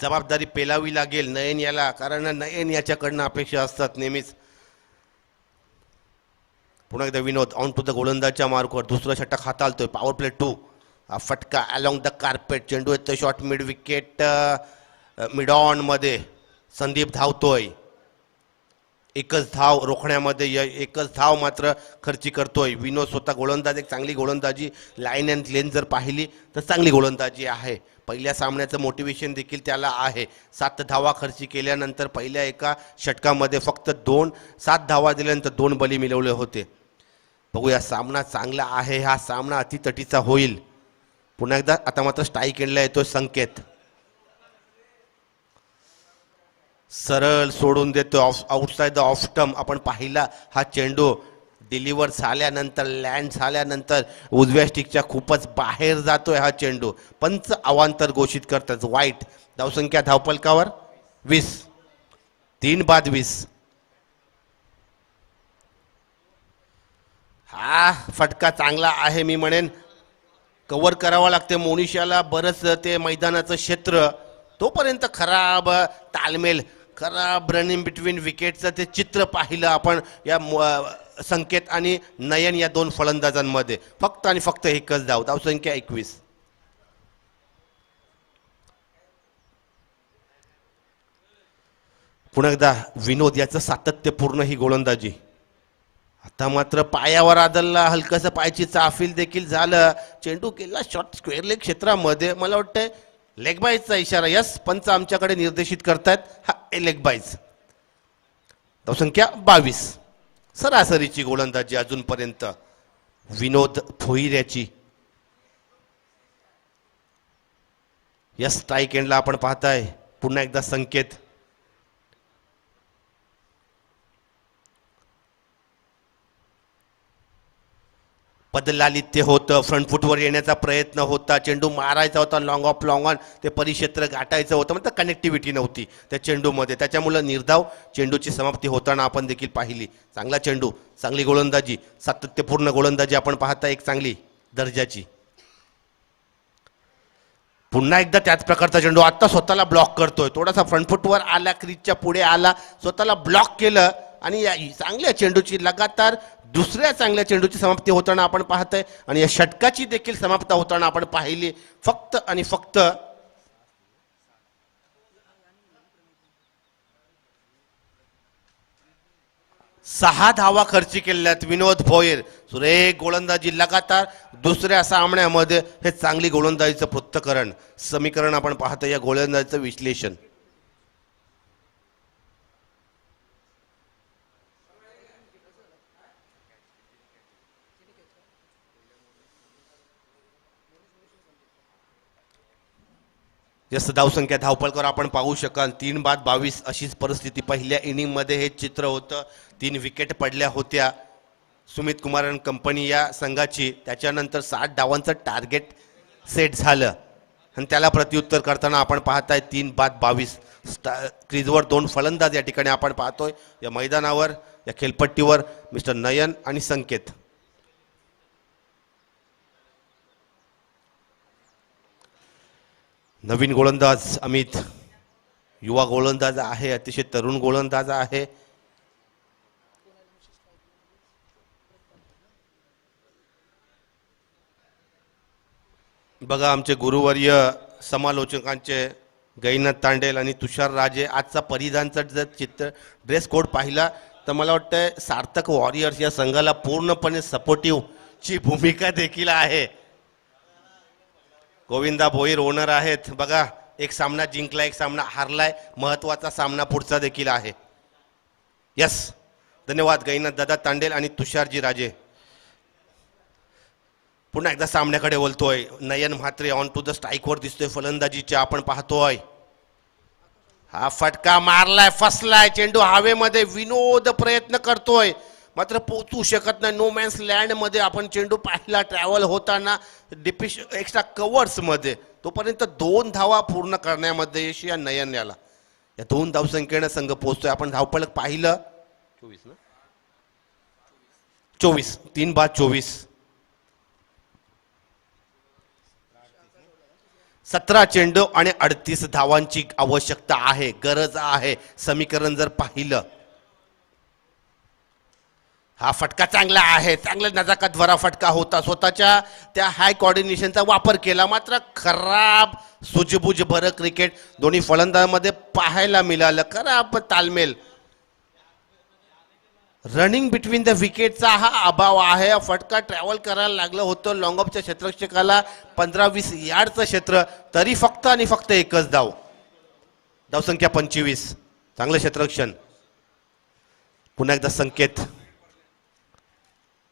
जबाबदारी पेलावी लागेल नयन याला, कारण नयन याच्याकडनं अपेक्षा असतात नेहमीच. पुन्हा एकदा विनोद ऑन टू द गोलंदाजच्या मार्कवर. दुसरा षटक हाताळतोय, पॉवर प्ले 2. हा फटका अलॉंग द कार्पेट, चेंडू येतोय short mid wicket mid on मध्ये. संदीप धावतोय, एकच धाव रोखण्यामध्ये एकच धाव मात्र खर्ची करतोय विनोद स्वतः. गोलंदाज एक चांगली गोलंदाजी, लाईन अँड लेन जर पाहिली तर चांगली गोलंदाजी आहे. पहिल्या सामन्याचं मोटिवेशन देखील त्याला आहे. 7 धावा खर्ची केल्यानंतर पहिल्या एका षटकामध्ये फक्त 7 धावा दिल्यानंतर 2 बली मिळवले होते. बघूया, सामना चांगला आहे, हा सामना अतितटीचा होईल. पुन्हा एकदा आता मात्र स्ट्राईक एंडला येतोय संकेत. सरळ सोडून देतो आउटसाइड द ऑफ स्टंप. आपण पाहिला हा चेंडू डिलिव्हर झाल्यानंतर, लँड झाल्यानंतर उजव्या स्टिकच्या खूपच बाहेर जातोय हा चेंडू. पंच अवांतर घोषित करतात, वाईट. धावसंख्या धावफलकावर 20, 3 बाद 20. हा फटका चांगला आहे, मी म्हणेन कव्हर करावा लागते मोनिशाला बरंच ते मैदानाचं क्षेत्र. तोपर्यंत खराब तालमेल, खराब रनिंग बिटवीन विकेटचं ते चित्र पाहिलं आपण या संकेत आणि नयन या 2 फलंदाजांमध्ये. फक्त आणि फक्त एकच धाव, धावसंख्या 21. पुन्हा एकदा विनोद याचं सातत्यपूर्ण ही गोलंदाजी. आता मात्र पायावर आदलला, हलकसं पायची चाफील देखील झालं. चेंडू केला शॉर्ट स्क्वेअर लेग क्षेत्रामध्ये. मला वाटतंय लेग बाईजचा इशारा. यस, पंच आमच्याकडे निर्देशित करतायत, हा लेग बाईज. धावसंख्या 22. सरासरीची गोलंदाजी अजूनपर्यंत विनोद भोईर याची. यस, स्ट्राईक एंडला आपण पाहताय पुन्हा एकदा संकेत. पदलालित्य होतं, फ्रंट फुटवर येण्याचा प्रयत्न होता, चेंडू मारायचा होता लॉंग ऑफ लॉंग ऑन, ते परिक्षेत्र गाठायचं होतं, म्हणजे कनेक्टिव्हिटी नव्हती त्या चेंडूमध्ये. त्याच्यामुळं निर्धाव चेंडूची समाप्ती होताना आपण देखील पाहिली. चांगला चेंडू, चांगली गोलंदाजी, सातत्यपूर्ण गोलंदाजी आपण पाहता, एक चांगली दर्जाची. पुन्हा एकदा त्याच प्रकारचा चेंडू, आता स्वतःला ब्लॉक करतोय, थोडासा फ्रंट फुटवर आला, क्रीजच्या पुढे आला, स्वतःला ब्लॉक केलं आणि या चांगल्या चेंडूची लगातार दुसऱ्या चांगल्या चेंडूची समाप्ती होताना आपण पाहतोय. आणि या षटकाची देखील समाप्ती होताना आपण पाहिली. फक्त आणि फक्त 6 धावा खर्ची केल्यात विनोद भोयर. सुरेख गोलंदाजी लगातार दुसऱ्या सामन्यामध्ये, हे चांगली गोलंदाजीचं पृथक्करण समीकरण आपण पाहतो, या गोलंदाजीचं विश्लेषण. जास्त धावसंख्या धावपळकर आपण पाहू शकाल. 3-22 अशीच परिस्थिती पहिल्या इनिंग मध्ये हे चित्र होतं. 3 विकेट पडल्या होत्या सुमित कुमार अँड कंपनी या संघाची. त्याच्यानंतर 60 धावांचं टार्गेट सेट झालं आणि त्याला प्रत्युत्तर करताना आपण पाहताय 3-22 क्रीजवर 2 फलंदाज या ठिकाणी आपण पाहतोय या मैदानावर, या खेळपट्टीवर, मिस्टर नयन आणि संकेत. नवीन गोलंदाज अमित, युवा गोलंदाज आहे, अतिशय तरुण गोलंदाज आहे. बघा आमचे गुरुवर्य समालोचकांचे गैनाथ तांडेल आणि तुषार राजे, आजचा परिधानचा जर चित्र ड्रेस कोड पाहिला तर मला वाटतं सार्थक वॉरियर्स या संघाला पूर्णपणे सपोर्टिव्ह ची भूमिका देखील आहे. गोविंदा भोईर ओनर आहेत. बघा एक सामना जिंकला, एक सामना हारलाय, महत्वाचा सामना पुढचा देखील आहे. यस, धन्यवाद गैनाथ दादा तांडेल आणि तुषारजी राजे. पुन्हा एकदा सामन्याकडे वळतोय. नयन म्हात्रे ऑन टू द स्ट्राईकवर दिसतोय फलंदाजीच्या, आपण पाहतोय. हा फटका मारलाय, फसलाय चेंडू हवेमध्ये, विनोद प्रयत्न करतोय मात्र पोहोचू शकत नाही. नो मॅन्स लँड मध्ये आपण चेंडू पाहिला ट्रॅव्हल होताना डिपिश एक्स्ट्रा कव्हर्स मध्ये. तोपर्यंत 2 धावा पूर्ण करण्यामध्ये यश या नयन याला. या 2 धावसंख्येने संघ पोहोचतोय. आपण धावपळक पाहिलं 24 3-24 17 चेंडू आणि 38 धावांची आवश्यकता आहे, गरज आहे. समीकरण जर पाहिलं, हा फटका चांगला आहे, चांगला नजाकत भरा फटका होता. स्वतःच्या त्या हाय कोऑर्डिनेशनचा वापर केला मात्र खराब सुजबुज भर क्रिकेट दोन्ही फलंदाजांमध्ये पाहायला मिळालं. खराब तालमेल, रनिंग बिटवीन द विकेटचा हा अभाव आहे. फटका ट्रॅव्हल करायला लागलं होतं लॉंग ऑफच्या क्षेत्ररक्षकाला, 15-20 यार्डचं क्षेत्र, तरी फक्त आणि फक्त एकच धाव. धावसंख्या 25. चांगलं क्षेत्ररक्षण. पुन्हा एकदा संकेत,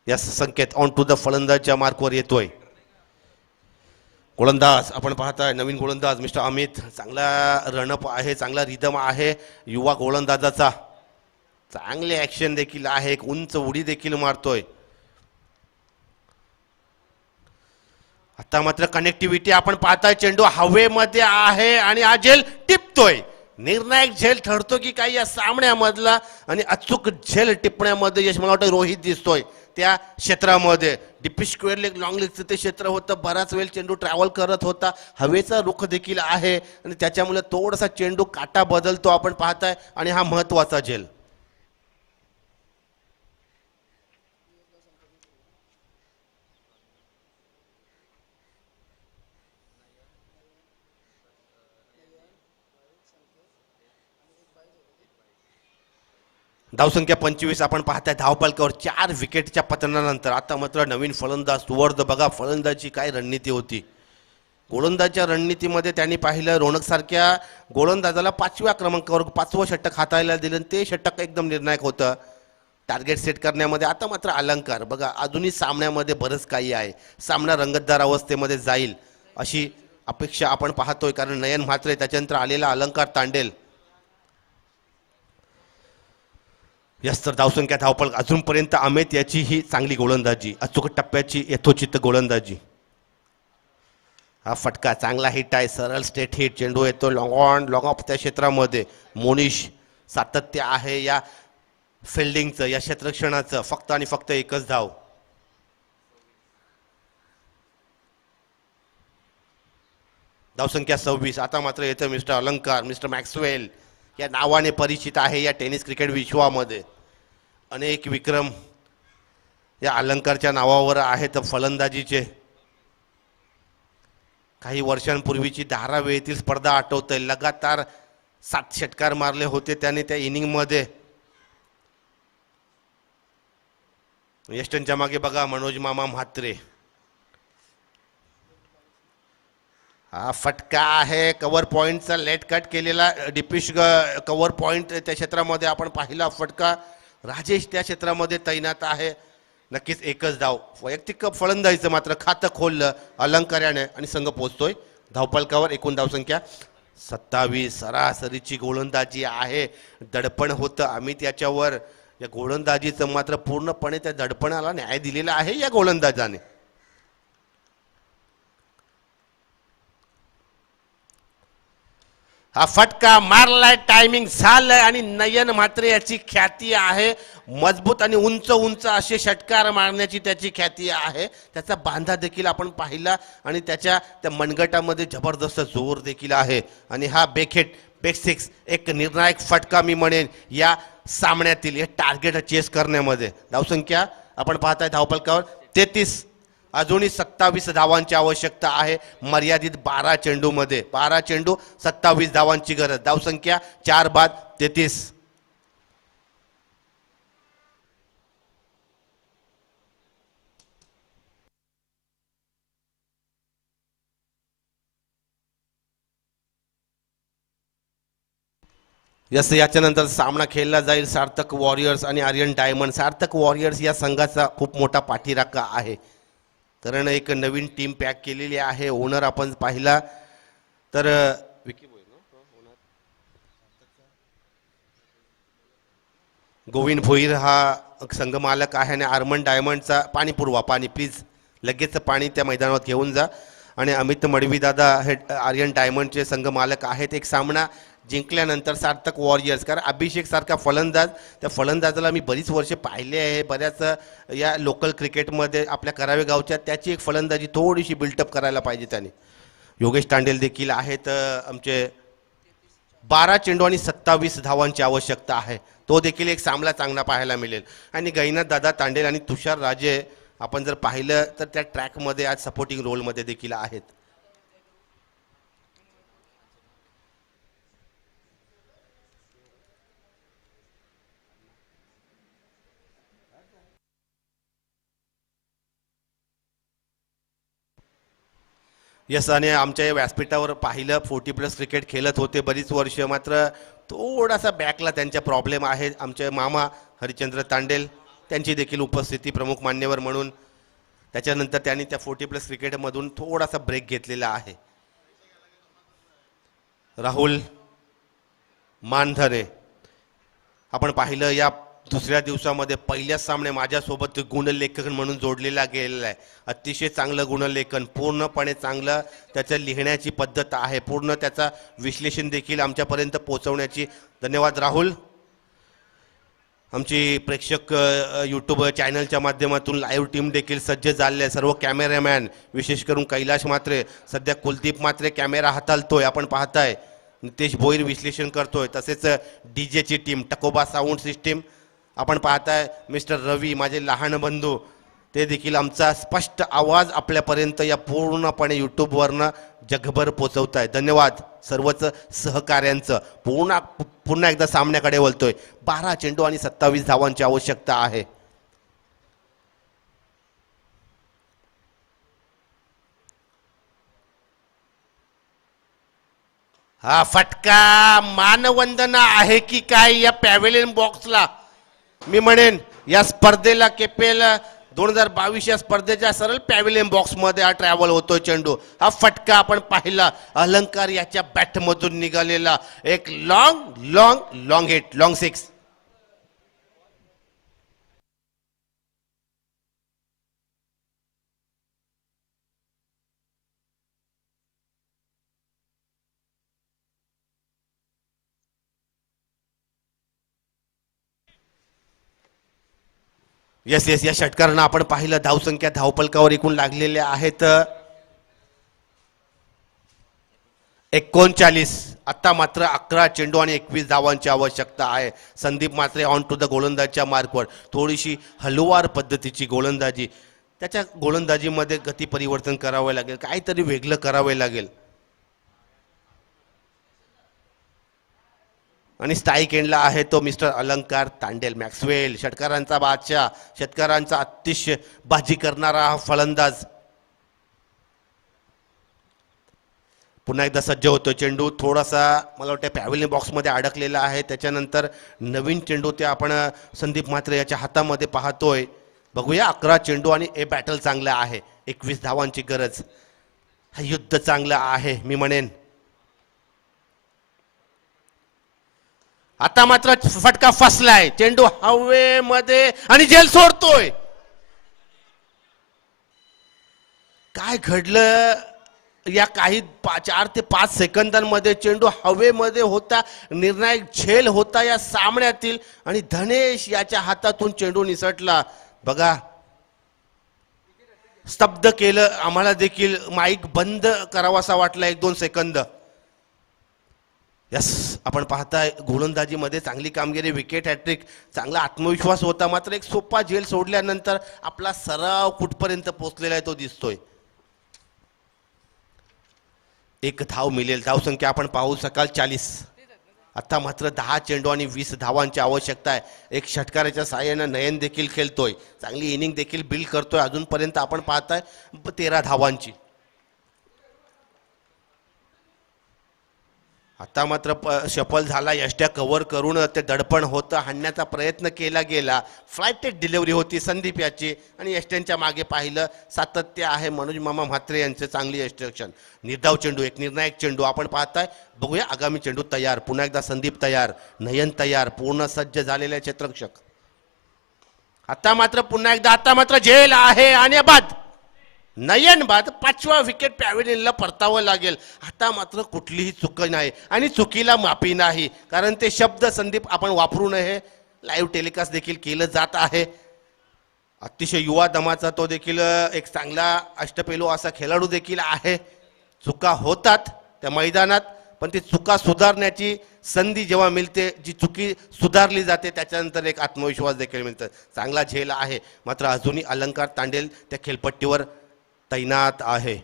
या संकेत ऑन टू द फलंदाजच्या मार्कवर येतोय. गोलंदाज आपण पाहताय नवीन गोलंदाज मिस्टर अमित. चांगला रनअप आहे, चांगला रिदम आहे युवा गोलंदाजाचा. चांगले ऍक्शन देखील आहे, एक उंच उडी देखील मारतोय. आता मात्र कनेक्टिव्हिटी आपण पाहताय, चेंडू हवेमध्ये आहे आणि हा झेल टिपतोय. निर्णायक झेल ठरतो की काही या सामन्यामधला, आणि अचूक झेल टिपण्यामध्ये यश मला वाटतं रोहित दिसतोय त्या क्षेत्रामध्ये. डीपी स्क्वेअर लेग लॉंग लेगचं ते क्षेत्र होतं. बराच वेळ चेंडू ट्रॅव्हल करत होता, हवेचा रुख देखील आहे आणि त्याच्यामुळे थोडासा चेंडू काटा बदलतो आपण पाहताय आणि हा महत्वाचा झेल. धावसंख्या 25 आपण पाहताय धावपळकावर 4 विकेटच्या पतनानंतर. आता मात्र नवीन फलंदाज सुवर्ध. बघा फलंदाजी काय रणनीती होती. गोलंदाजच्या रणनीतीमध्ये त्यांनी पाहिलं रोनक सारख्या गोलंदाजाला 5व्या क्रमांकावर 5वं षटक हाताळायला दिलं, ते षटक एकदम निर्णायक होतं टार्गेट सेट करण्यामध्ये. आता मात्र अलंकार. बघा अजूनही सामन्यामध्ये बरंच काही आहे, सामना रंगतदार अवस्थेमध्ये जाईल अशी अपेक्षा आपण पाहतोय, कारण नयन म्हात्रे त्याच्यानंतर आलेला अलंकार तांडेल. यस तर धावसंख्या धावपळ अजूनपर्यंत अमित याची ही चांगली गोलंदाजी, अचूक टप्प्याची यथोचित गोलंदाजी. हा फटका चांगला हिट आहे, सरळ स्टेट हिट, चेंडू येतो लॉंग ऑन लॉंग ऑफ त्या क्षेत्रामध्ये. मोनिश सातत्य आहे या फिल्डिंगचं, या क्षेत्ररक्षणाचं. फक्त आणि फक्त एकच धाव. धावसंख्या 26. आता मात्र येतं मिस्टर अलंकार, मिस्टर मॅक्सवेल या नावाने परिचित आहे या टेनिस क्रिकेट विश्वामध्ये. अनेक विक्रम या अलंकारच्या नावावर आहेत फलंदाजीचे. काही वर्षांपूर्वीची धारावीतील स्पर्धा आठवतंय, लगातार 7 षटकार मारले होते त्याने त्या इनिंगमध्ये. यष्टनच्या मागे बघा मनोज मामा म्हात्रे. हा फटका आहे, कव्हर पॉइंटचा लेट कट केलेला डिपिश कव्हर पॉइंट त्या क्षेत्रामध्ये आपण पाहिला फटका. राजेश त्या क्षेत्रामध्ये तैनात आहे. नक्कीच एकच धाव. वैयक्तिक फलंदाजीचं मात्र खातं खोललं अलंकार्याने आणि संघ पोहोचतोय धावफलकावर. एकूण धावसंख्या 27. सरासरीची गोलंदाजी आहे. दडपण होतं अमित याच्यावर. या गोलंदाजीचं मात्र पूर्णपणे त्या दडपणाला न्याय दिलेला आहे या गोलंदाजाने. हा फटका मारलाय, टायमिंग झालंय आणि नयन म्हात्रे याची ख्याती आहे. मजबूत आणि उंच उंच असे षटकार मारण्याची त्याची ख्याती आहे. त्याचा बांधा देखील आपण पाहिला आणि त्याच्या त्या मनगटामध्ये जबरदस्त जोर देखील आहे. आणि हा बेखेट बेक 6 एक निर्णायक फटका मी म्हणेन या सामन्यातील, या टार्गेट चेस करण्यामध्ये. धावसंख्या आपण पाहताय धावफलकावर 33. अजूनही 27 धावांची आवश्यकता आहे मर्यादित 12 चेंडूमध्ये. 12 चेंडू 27 धावांची गरज. धावसंख्या 4 बाद 33. यस याच्यानंतर सामना खेळला जाईल सार्थक वॉरियर्स आणि आर्यन डायमंड. सार्थक वॉरियर्स या संघाचा खूप मोठा पाठीराखा आहे, कारण एक नवीन टीम पॅक केलेली आहे. ओनर आपण पाहिला तर गोविंद भोईर हा संघ मालक आहे. आणि आर्मन डायमंडचा पाणी पुरवा, पाणी प्लीज, लगेच पाणी त्या मैदानावर घेऊन जा. आणि अमित मडवी दादा हे आर्यन डायमंडचे संघ मालक आहेत. एक सामना जिंकल्यानंतर सार्थक वॉरियर्स, कारण अभिषेक सारखा फलंदाज, त्या फलंदाजाला मी बरीच वर्षे पाहिले आहे बऱ्याच या लोकल क्रिकेटमध्ये आपल्या करावे गावच्या. त्याची एक फलंदाजी थोडीशी बिल्टअप करायला पाहिजे त्याने. योगेश तांडेल देखील आहेत आमचे. 12 चेंडू आणि 27 धावांची आवश्यकता आहे. तो देखील एक सामना चांगला पाहायला मिळेल. आणि गैनाथ दादा तांडेल आणि तुषार राजे आपण जर पाहिलं तर त्या ट्रॅकमध्ये आज सपोर्टिंग रोलमध्ये देखील आहेत. यस आणि आमच्या या व्यासपीठावर पाहिलं 40+ क्रिकेट खेळत होते बरीच वर्ष, मात्र थोडासा बॅकला त्यांच्या प्रॉब्लेम आहे. आमचे मामा हरिचंद्र तांडेल त्यांची देखील उपस्थिती प्रमुख मान्यवर म्हणून. त्याच्यानंतर त्यांनी त्या 40+ क्रिकेटमधून थोडासा ब्रेक घेतलेला आहे. राहुल मानधरे आपण पाहिलं या दुसऱ्या दिवसामध्ये पहिल्याच सामने माझ्यासोबत गुणलेखन म्हणून जोडलेला गेलेला आहे. अतिशय चांगलं गुणलेखन, पूर्णपणे चांगलं त्याचं लिहिण्याची पद्धत आहे, पूर्ण त्याचा विश्लेषण देखील आमच्यापर्यंत पोहोचवण्याची. धन्यवाद राहुल. आमची प्रेक्षक यूट्यूब चॅनलच्या माध्यमातून लाईव्ह टीम देखील सज्ज झाले आहे. सर्व कॅमेरामॅन, विशेष करून कैलाश म्हात्रे, सध्या कुलदीप म्हात्रे कॅमेरा हाताळतोय आपण पाहताय. नितेश भोईर विश्लेषण करतोय. तसेच डीजेची टीम, टकोबा साऊंड सिस्टीम आपण पाहताय. मिस्टर रवी माझे लहान बंधू, ते देखील आमचा स्पष्ट आवाज आपल्यापर्यंत या पूर्णपणे यूट्यूबवरनं जगभर पोचवत आहे. धन्यवाद सर्वच सहकार्यांचं. पुन्हा एकदा सामन्याकडे वळतोय. 12 चेंडू आणि 27 धावांची आवश्यकता आहे. हा फटका मानवंदना आहे की काय या पॅव्हेलियन बॉक्सला. मी म्हणेन या स्पर्धेला केपेल 2022 या स्पर्धेच्या सरळ पॅव्हेलियन बॉक्समध्ये हा ट्रॅव्हल होतोय चेंडू. हा फटका आपण पाहिला अलंकार याच्या बॅटमधून निघालेला एक long long long hit, long 6. Yes yes, या षटकारांना आपण पाहिलं धावसंख्या धावपलकावर एकूण लागलेल्या आहेत 39. आता मात्र 11 चेंडू आणि 21 धावांची आवश्यकता आहे. संदीप मात्रे ऑन टू द गोलंदाजच्या मार्कवर. थोडीशी हलवार पद्धतीची गोलंदाजी, त्याच्या गोलंदाजीमध्ये गती परिवर्तन करावे लागेल, काहीतरी वेगळं करावे लागेल. आणि स्ट्राईक एंडला आहे तो मिस्टर अलंकार तांडेल. मॅक्सवेल षटकारांचा बादशाह, षटकारांचा अतिशय बाजी करणारा हा फलंदाज पुन्हा एकदा सज्ज होतो. चेंडू थोडासा मला वाटतं पॅव्हिलियन बॉक्समध्ये अडकलेला आहे. त्याच्यानंतर नवीन चेंडू ते आपण संदीप म्हात्रे याच्या हातामध्ये पाहतोय. बघूया, 11 चेंडू आणि हे बॅटल चांगलं आहे. 21 धावांची गरज. हा युद्ध चांगलं आहे मी म्हणेन. आता मात्र फटका फसलाय. चेंडू हवेमध्ये आणि झेल सोडतोय. काय घडलं या काही 4 ते 5 सेकंदांमध्ये? चेंडू हवेमध्ये होता, निर्णायक झेल होता या सामन्यातील, आणि धनेश याच्या हातातून चेंडू निसटला. बघा, स्तब्ध केलं आम्हाला देखील. माईक बंद करावासा वाटला 1-2 सेकंद. यस, आपण पाहताय गोलंदाजीमध्ये चांगली कामगिरी, विकेट हॅट्रिक, चांगला आत्मविश्वास होता. मात्र एक सोपा झेल सोडल्यानंतर आपला सराव कुठपर्यंत पोहोचलेला आहे तो दिसतोय. 1 धाव मिळेल. धावसंख्या आपण पाहू शकाल 40. आता मात्र 10 चेंडू आणि 20 धावांची आवश्यकता आहे. एक षटकाराच्या साहाय्यानं नयन देखील खेळतोय, चांगली इनिंग देखील बिल्ड करतोय. अजूनपर्यंत आपण पाहताय 13 धावांची. आता मात्र सफल झाला. यष्ट्या कव्हर करून ते दडपण होतं, हाणण्याचा प्रयत्न केला गेला. फ्लायटेड डिलिव्हरी होती संदीप याची, आणि यष्ट्यांच्या मागे पाहिलं सातत्य आहे मनोज मामा म्हात्रे यांचे. चांगली यष्टरक्षण. निर्धाव चेंडू, एक निर्णायक चेंडू आपण पाहताय. बघूया, आगामी चेंडू तयार. पुन्हा एकदा संदीप तयार, नयन तयार, पूर्ण सज्ज झालेले क्षेत्ररक्षक. आता मात्र पुन्हा एकदा, आता मात्र झेल आहे आणि बाद. नयन बाद. 5वा विकेट पॅव्हिलियनला परतावं लागेल. आता मात्र कुठलीही चूक नाही आणि चुकीला माफी नाही, कारण ते शब्द संदीप आपण वापरू नये. लाईव्ह टेलिकास्ट देखील केलं जात आहे. अतिशय युवा दमाचा तो देखील एक चांगला अष्टपैलू असा खेळाडू देखील आहे. चुका होतात त्या मैदानात, पण ती चुका सुधारण्याची संधी जेव्हा मिळते, जी चुकी सुधारली जाते, त्याच्यानंतर एक आत्मविश्वास देखील मिळतं. चांगला झेल आहे. मात्र अजूनही अलंकार तांडेल त्या खेळपट्टीवर तैनात आहे.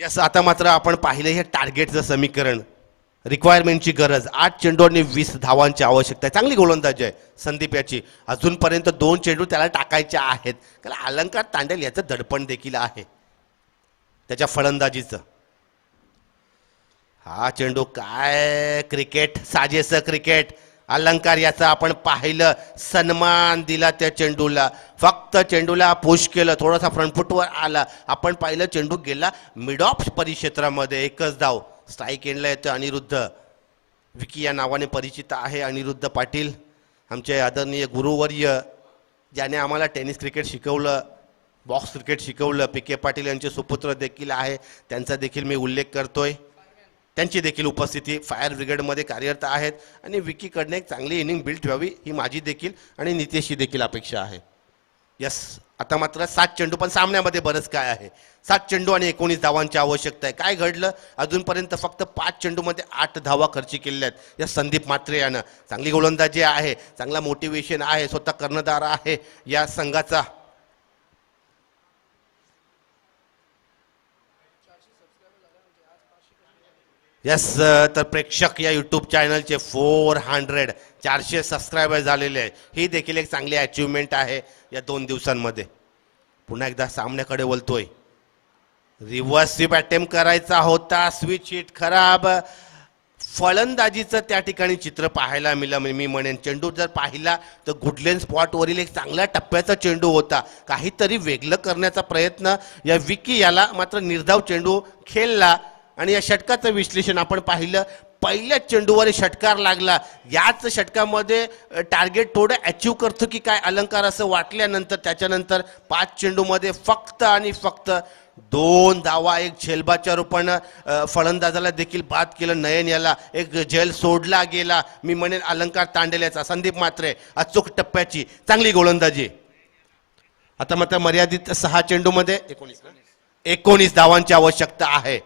यस, आता मात्र आपण पाहिलं हे टार्गेटचं समीकरण, रिक्वायरमेंटची गरज. 8 चेंडू आणि 20 धावांची आवश्यकता आहे. चांगली गोलंदाजी आहे संदीप याची. अजूनपर्यंत 2 चेंडू त्याला टाकायचे आहेत, कारण अलंकार तांडेल याचं दडपण देखील आहे त्याच्या फलंदाजीचं. हा चेंडू काय क्रिकेट, साजेसं क्रिकेट. अलंकार याचं आपण पाहिलं, सन्मान दिला त्या चेंडूला. फक्त चेंडूला पुश केलं, थोडासा फ्रंटफुटवर आला. आपण पाहिलं चेंडू गेला मिड ऑफ परिक्षेत्रामध्ये. 1च धाव. स्ट्राईक एंडला येतं अनिरुद्ध. विकी या नावाने परिचित आहे अनिरुद्ध पाटील, आमचे आदरणीय गुरुवर्य, ज्याने आम्हाला टेनिस क्रिकेट शिकवलं, बॉक्स क्रिकेट शिकवलं. पी.के. पाटील यांचे सुपुत्र देखील आहे, त्यांचा देखील मी उल्लेख करतोय. त्यांची देखील उपस्थिती फायर ब्रिगेडमध्ये कार्यरत आहेत. आणि विकीकडनं एक चांगली इनिंग बिल्ड व्हावी ही माझी देखील आणि नितेशची देखील अपेक्षा आहे. यस, आता मात्र 7 चेंडू, पण सामन्यामध्ये बरंच काय आहे. 7 चेंडू आणि 19 धावांची आवश्यकता आहे. काय घडलं? अजूनपर्यंत फक्त 5 चेंडूमध्ये 8 धावा खर्ची केलेल्या आहेत या संदीप म्हात्रे यानं. चांगली गोलंदाजी आहे, चांगला मोटिवेशन आहे, स्वतः कर्णधार आहे या संघाचा. यस, तर प्रेक्षक या यूट्यूब चॅनलचे 400 सबस्क्रायबर झालेले आहे. ही देखील एक चांगली अचिव्हमेंट आहे या 2 दिवसांमध्ये. पुन्हा एकदा सामन्याकडे वळतोय. रिव्हर्स स्वीप अटेम्प्ट करायचा होता, स्विच हिट खराब. फलंदाजीचं त्या ठिकाणी चित्र पाहायला मिळालं. मी म्हणेन चेंडू जर पाहिला तर गुडलेन स्पॉटवरील एक चांगल्या टप्प्याचा चेंडू होता. काहीतरी वेगळं करण्याचा प्रयत्न या विकी याला, मात्र निर्धाव चेंडू खेळला. आणि या षटकाचं विश्लेषण आपण पाहिलं, पहिल्याच चेंडूवर षटकार लागला. याच षटकामध्ये टार्गेट थोडं अचीव करतो की काय अलंकार असं वाटल्यानंतर त्याच्यानंतर 5 चेंडूमध्ये फक्त आणि फक्त 2 धावा, एक झेलबाच्या रूपानं फलंदाजाला देखील बाद केलं. नयन याला एक झेल सोडला गेला. मी म्हणेन अलंकार तांडेल्याचा. संदीप म्हात्रे अचूक टप्प्याची चांगली गोलंदाजी. आता मात्र मर्यादित 6 चेंडूमध्ये 19 धावांची आवश्यकता आहे.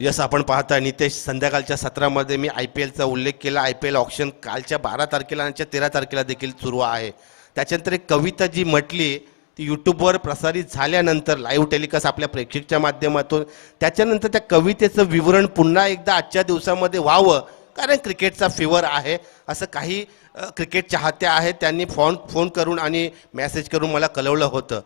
यस, आपण पाहताय नितेश, संध्याकाळच्या सत्रामध्ये मी IPLचा उल्लेख केला. IPL ऑप्शन कालच्या 12 तारखेला आणि 13 तारखेला देखील सुरू आहे. त्याच्यानंतर एक कविता जी म्हटली ती यूट्यूबवर प्रसारित झाल्यानंतर लाईव्ह टेलिकास्ट आपल्या प्रेक्षकच्या माध्यमातून, त्याच्यानंतर त्या कवितेचं विवरण पुन्हा एकदा आजच्या दिवसामध्ये व्हावं, कारण क्रिकेटचा फेवर आहे असं काही क्रिकेट चाहते आहेत. त्यांनी फोन करून आणि मेसेज करून मला कळवलं होतं.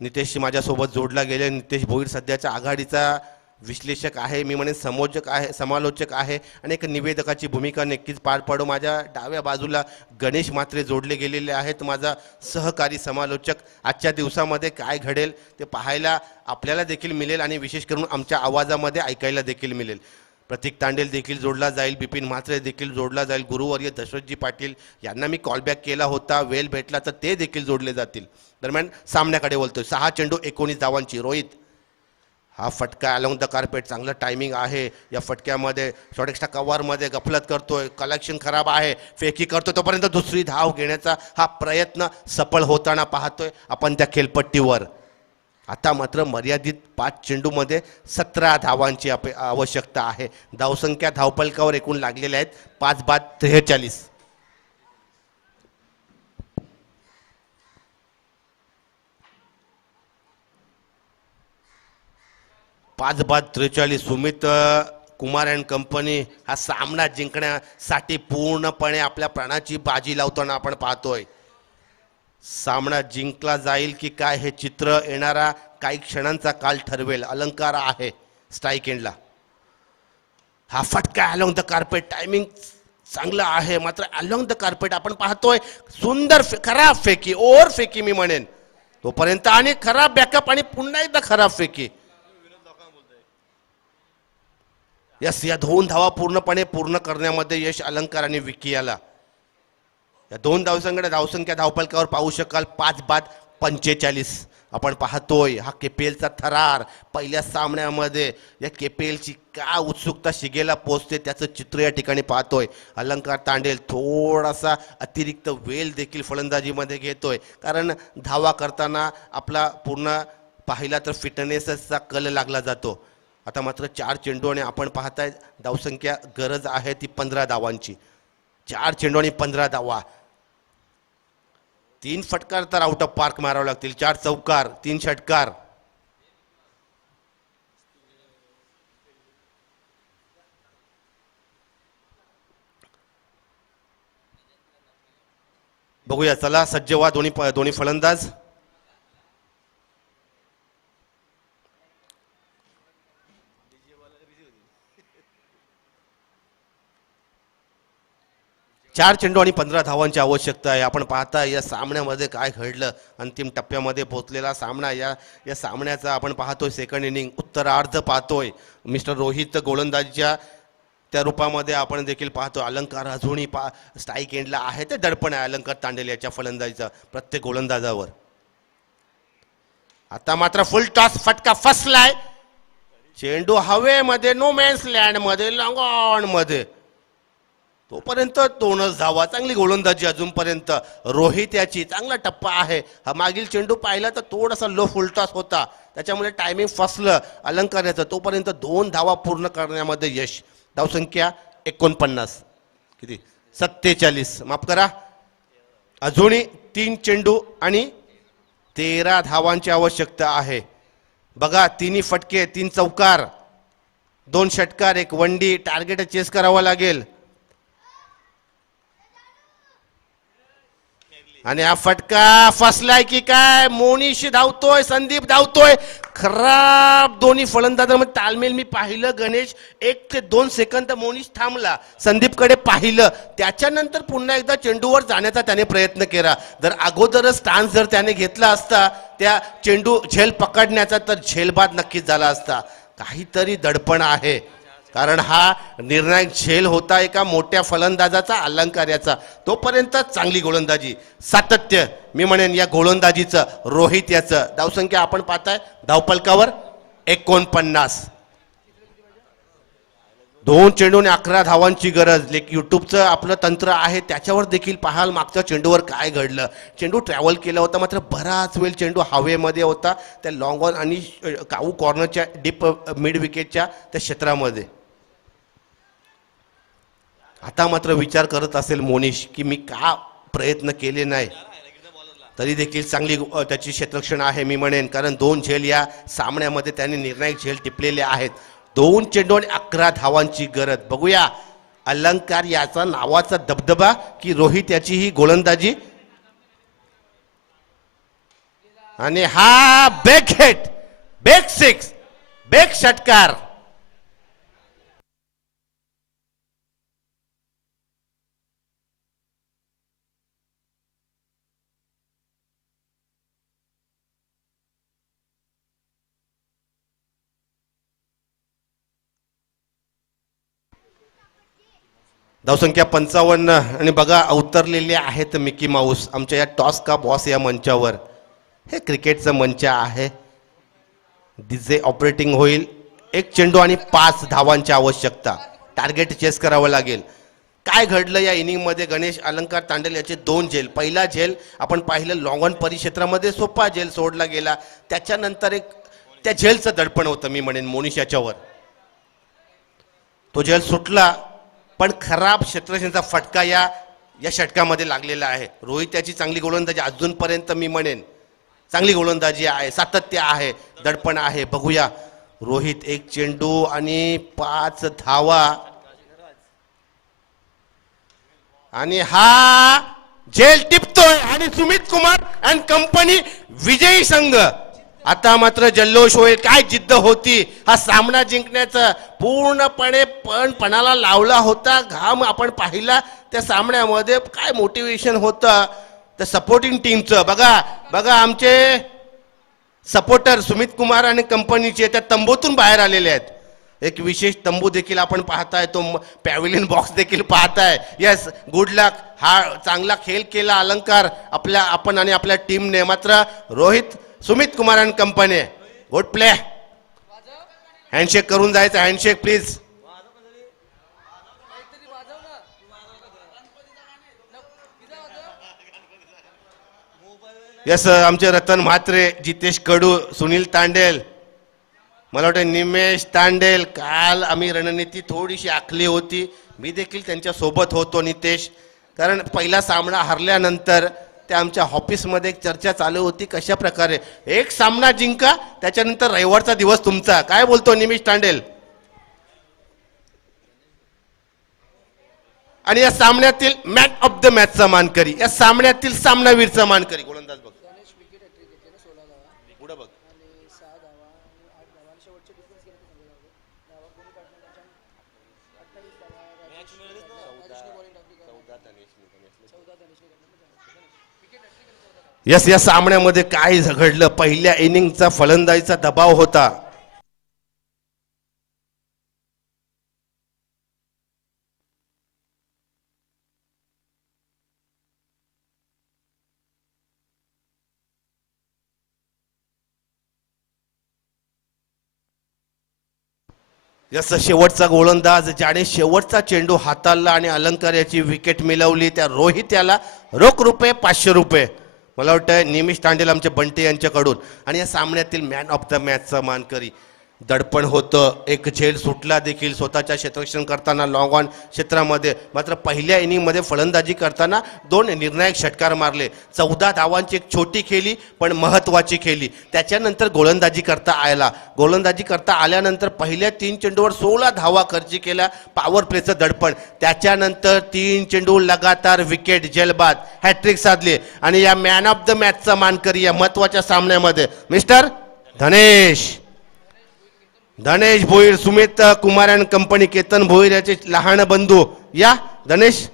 नितेश माझ्यासोबत जोडला गेले. नितेश भोईर सध्याच्या आघाडीचा विश्लेषक आहे, मी म्हणेन समोजक आहे, समालोचक आहे आणि एक निवेदकाची भूमिका नक्कीच पार पाडू. माझ्या डाव्या बाजूला गणेश म्हात्रे जोडले गेलेले आहेत, माझा सहकारी समालोचक. आजच्या दिवसामध्ये काय घडेल ते पाहायला आपल्याला देखील मिळेल आणि विशेष करून आमच्या आवाजामध्ये ऐकायला देखील मिळेल. प्रतीक तांडेल देखील जोडला जाईल, बिपिन म्हात्रे देखील जोडला जाईल, गुरुवर्य दशरथजी पाटील यांना मी कॉलबॅक केला होता, वेळ भेटला तर ते देखील जोडले जातील. दरम्यान सामन्याकडे बोलतोय. 6 चेंडू 19 धावांची. रोहित हा फटका अलॉंग द कार्पेट, चांगलं टायमिंग आहे या फटक्यामध्ये. शॉर्ट एक्स्ट्रा कव्हरमध्ये गफलत करतोय, कलेक्शन खराब आहे, फेकी करतोय, तोपर्यंत दुसरी धाव घेण्याचा हा प्रयत्न सफळ होताना पाहतोय आपण त्या खेळपट्टीवर. आता मात्र मर्यादित 5 चेंडूमध्ये 17 धावांची आवश्यकता आहे. धावसंख्या धावपलकावर एकूण लागलेल्या आहेत 5 बाद 43. 5 बाद 43. सुमित कुमार अँड कंपनी हा सामना जिंकण्यासाठी पूर्णपणे आपल्या प्राणाची बाजी लावताना आपण पाहतोय. सामना जिंकला जाईल की काय हे चित्र येणारा काही क्षणांचा काल ठरवेल. अलंकार आहे स्ट्राईक एंडला. हा फटका अलॉंग द कार्पेट, टायमिंग चांगलं आहे, मात्र अलॉंग द कार्पेट आपण पाहतोय सुंदर खराब फेकी, ओव्हर फेकी मी म्हणेन तोपर्यंत, आणि खराब बॅकअप आणि पुन्हा एकदा खराब फेकी. यस, या 2 धावा पूर्ण करण्यामध्ये यश अलंकार आणि विकी याला. या 2 धावसंख्या धावपलकावर पाहू शकाल 5 बाद 45. आपण पाहतोय हा केपीएलचा थरार. पहिल्या सामन्यामध्ये या केपीएलची का उत्सुकता शिगेला पोहोचते त्याचं चित्र या ठिकाणी पाहतोय. अलंकार तांडेल थोडासा अतिरिक्त वेळ देखील फलंदाजीमध्ये घेतोय, कारण धावा करताना आपला पूर्ण पाहिला तर फिटनेसचा कल लागला जातो. आता मात्र 4 चेंडू आणि आपण पाहताय धावसंख्या गरज आहे ती 15 धावांची. 4 चेंडू आणि 15 धावा. 3 फटकार तर आउट ऑफ पार्क मारावे लागतील. 4 चौकार, 3 षटकार. बघूया, चला सज्ज व्हा दोन्ही फलंदाज. चार चेंडू आणि 15 धावांची आवश्यकता आहे. आपण पाहता या सामन्यामध्ये काय घडलं. अंतिम टप्प्यामध्ये पोहोचलेला सामना. या सामन्याचा आपण पाहतोय सेकंड इनिंग उत्तरार्ध पाहतोय. मिस्टर रोहित गोलंदाजीच्या त्या रूपामध्ये आपण देखील पाहतो. अलंकार अजूनही स्ट्राईक एंडला आहे. ते दडपण आहे अलंकार तांडेल याच्या फलंदाजीचा प्रत्येक गोलंदाजावर. आता मात्र फुल टॉस फटका फसलाय. चेंडू हवेमध्ये, नो मॅन्स लँड मध्ये, लॉंग ऑन मध्ये, तोपर्यंत 2च धावा. चांगली गोलंदाजी अजूनपर्यंत. रोहित याची चांगला टप्पा आहे. हा मागील चेंडू पाहिला तर थोडासा लो फुलटॉस होता, त्याच्यामुळे टायमिंग फसलं अलंकार याचं. तोपर्यंत 2 धावा पूर्ण करण्यामध्ये यश. धावसंख्या 49. किती 47, माफ करा. अजूनही 3 चेंडू आणि 13 धावांची आवश्यकता आहे. बघा, 3 फटके, 3 चौकार, 2 षटकार, 1 वंडी. टार्गेट चेस करावा लागेल. आणि हा फटका फसलाय की काय? मोनिश धावतोय, संदीप धावतोय. खराब दोन्ही फलंदाजांमध्ये तालमेल मी पाहिलं गणेश. 1 ते 2 सेकंद मोनिश थांबला, संदीपकडे पाहिलं, त्याच्यानंतर पुन्हा एकदा चेंडूवर जाण्याचा त्याने प्रयत्न केला. जर अगोदरच स्टान्स जर त्याने घेतला असता त्या चेंडू झेल पकडण्याचा, तर झेलबाद नक्कीच झाला असता. काहीतरी दडपण आहे, कारण हा निर्णायक झेल होता एका मोठ्या फलंदाजाचा, अलंकार्याचा. तोपर्यंत चांगली गोलंदाजी, सातत्य मी म्हणेन या गोलंदाजीचं. रोहित याचं धावसंख्या आपण पाहताय धावपलकावर 49. 2 चेंडूने 11 धावांची गरज. युट्यूबचं आपलं तंत्र आहे, त्याच्यावर देखील पाहाल मागच्या चेंडूवर काय घडलं. चेंडू ट्रॅव्हल केला होता, मात्र बराच वेळ चेंडू हवेमध्ये होता त्या लॉंग ऑन आणि काऊ कॉर्नरच्या डीप मिड विकेटच्या त्या क्षेत्रामध्ये. आता मात्र विचार करत असेल मोनिश की मी का प्रयत्न केले नाही. तरी देखील चांगली त्याची क्षेत्ररक्षण आहे मी म्हणेन, कारण 2 झेल या सामन्यामध्ये त्याने निर्णायक झेल टिपलेले आहेत. 2 चेंडू आणि 11 धावांची गरज. बघूया अलंकार याचा नावाचा दबदबा की रोहित याची ही गोलंदाजी. आणि हा बेग हिट, बेग 6, बेग षटकार. धावसंख्या 55. आणि बघा उतरलेले आहेत मिकी माऊस आमच्या या टॉस का बॉस या मंचावर. हे क्रिकेटचं मंच आहे, जे ऑपरेटिंग होईल. 1 चेंडू आणि 5 धावांची आवश्यकता. टार्गेट चेस करावं लागेल. काय घडलं या इनिंगमध्ये गणेश? अलंकार तांडेल याचे 2 झेल. पहिला झेल आपण पाहिलं लॉंग ऑन परिक्षेत्रामध्ये सोपा झेल सोडला गेला, त्याच्यानंतर एक त्या झेलचं दडपण होतं मी म्हणेन मोनिश याच्यावर. तो झेल सुटला, पण खराब क्षेत्ररक्षणाचा फटका या षटकामध्ये लागलेला आहे. रोहित याची चांगली गोलंदाजी अजूनपर्यंत मी म्हणेन, चांगली गोलंदाजी आहे, सातत्य आहे, दडपण आहे. बघूया रोहित 1 चेंडू आणि 5 धावा. आणि हा झेल टिपतोय आणि सुमित कुमार अँड कंपनी विजयी संघ. आता मात्र जल्लोष होईल. काय जिद्द होती हा सामना जिंकण्याचा, पूर्णपणे पणाला लावला होता. घाम आपण पाहिला त्या सामन्यामध्ये. काय मोटिवेशन होतं त्या सपोर्टिंग टीमचं. बघा बघा आमचे सपोर्टर सुमित कुमार आणि कंपनीचे त्या तंबूतून बाहेर आलेले आहेत. एक विशेष तंबू देखील आपण पाहताय, तो पॅव्हिलियन बॉक्स देखील पाहताय. यस, गुड लक. हा चांगला खेळ केला अलंकार आपण आणि आपल्या टीमने. मात्र रोहित, सुमित कुमार आणि कंपनी, गुड प्ले. हँडशेक करून जायचं. Handshake please. यस, आमचे रतन म्हात्रे, जितेश कडू, सुनील तांडेल, मला वाटतं निमेश तांडेल. काल आम्ही रणनीती थोडीशी आखली होती, मी देखील त्यांच्या सोबत होतो नितेश. कारण पहिला सामना हरल्यानंतर त्या आमच्या ऑफिसमध्ये एक चर्चा चालू होती, कशा प्रकारे एक सामना जिंका, त्याच्यानंतर रविवारचा दिवस तुमचा. काय बोलतो निमेश तांडेल? आणि या सामन्यातील मॅन ऑफ द मॅचचा मानकरी, या सामन्यातील सामनावीरचा मानकरी गोलंदाज. बघ पुढे बघ. यस, या सामन्यामध्ये काय घडलं? पहिल्या इनिंगचा फलंदाजीचा दबाव होता. यस, शेवटचा गोलंदाज ज्याने शेवटचा चेंडू हाताळला आणि अलंकार याची विकेट मिळवली, त्या रोहित याला रोख रुपये 500 रुपये. मला वाटतं निमिष तांडेल आमचे बंटे यांच्याकडून. आणि या सामन्यातील मॅन ऑफ द मॅचचा मानकरी दडपण होतं, एक झेल सुटला देखील स्वतःच्या क्षेत्ररक्षण करताना लॉंग ऑन क्षेत्रामध्ये. मात्र पहिल्या इनिंगमध्ये फलंदाजी करताना 2 निर्णायक षटकार मारले. 14 धावांची एक छोटी खेळी पण महत्त्वाची खेळी. त्याच्यानंतर गोलंदाजी करता आल्यानंतर पहिल्या 3 चेंडूवर 16 धावा खर्च केल्या. पॉवर प्लेचं दडपण. त्याच्यानंतर 3 चेंडू लगातार विकेट झेलबाद हॅट्रिक साधली आणि या मॅन ऑफ द मॅचचा मानकरी या महत्त्वाच्या सामन्यामध्ये mister Dhanesh Bhoir, Sumit Kumar and company, Ketan Bhoir याचे लहान बंधू. या धनेश.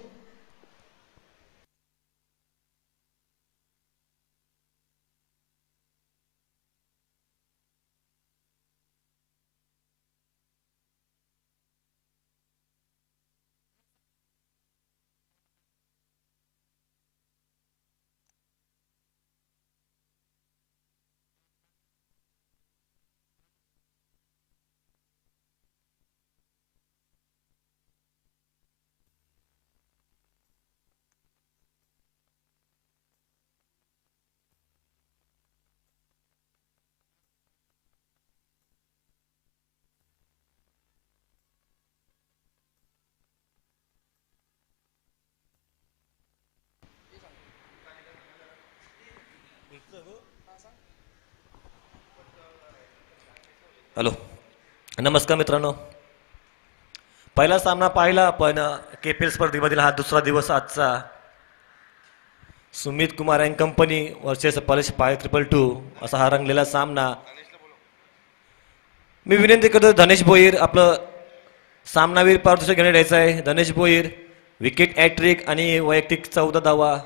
हॅलो, नमस्कार मित्रांनो. पहिला सामना पाहिला, पण KPL स्पर्धेमधील हा दुसरा दिवस आजचा. Sumit Kumar and company versus Paresh पाय 222 असा हा रंगलेला सामना. मी विनंती करतो धनेश भोईर आपलं सामनावीर पारितोषिक घेण्यात यायचं आहे. धनेश भोईर विकेट हॅट्रिक आणि वैयक्तिक 14 धावा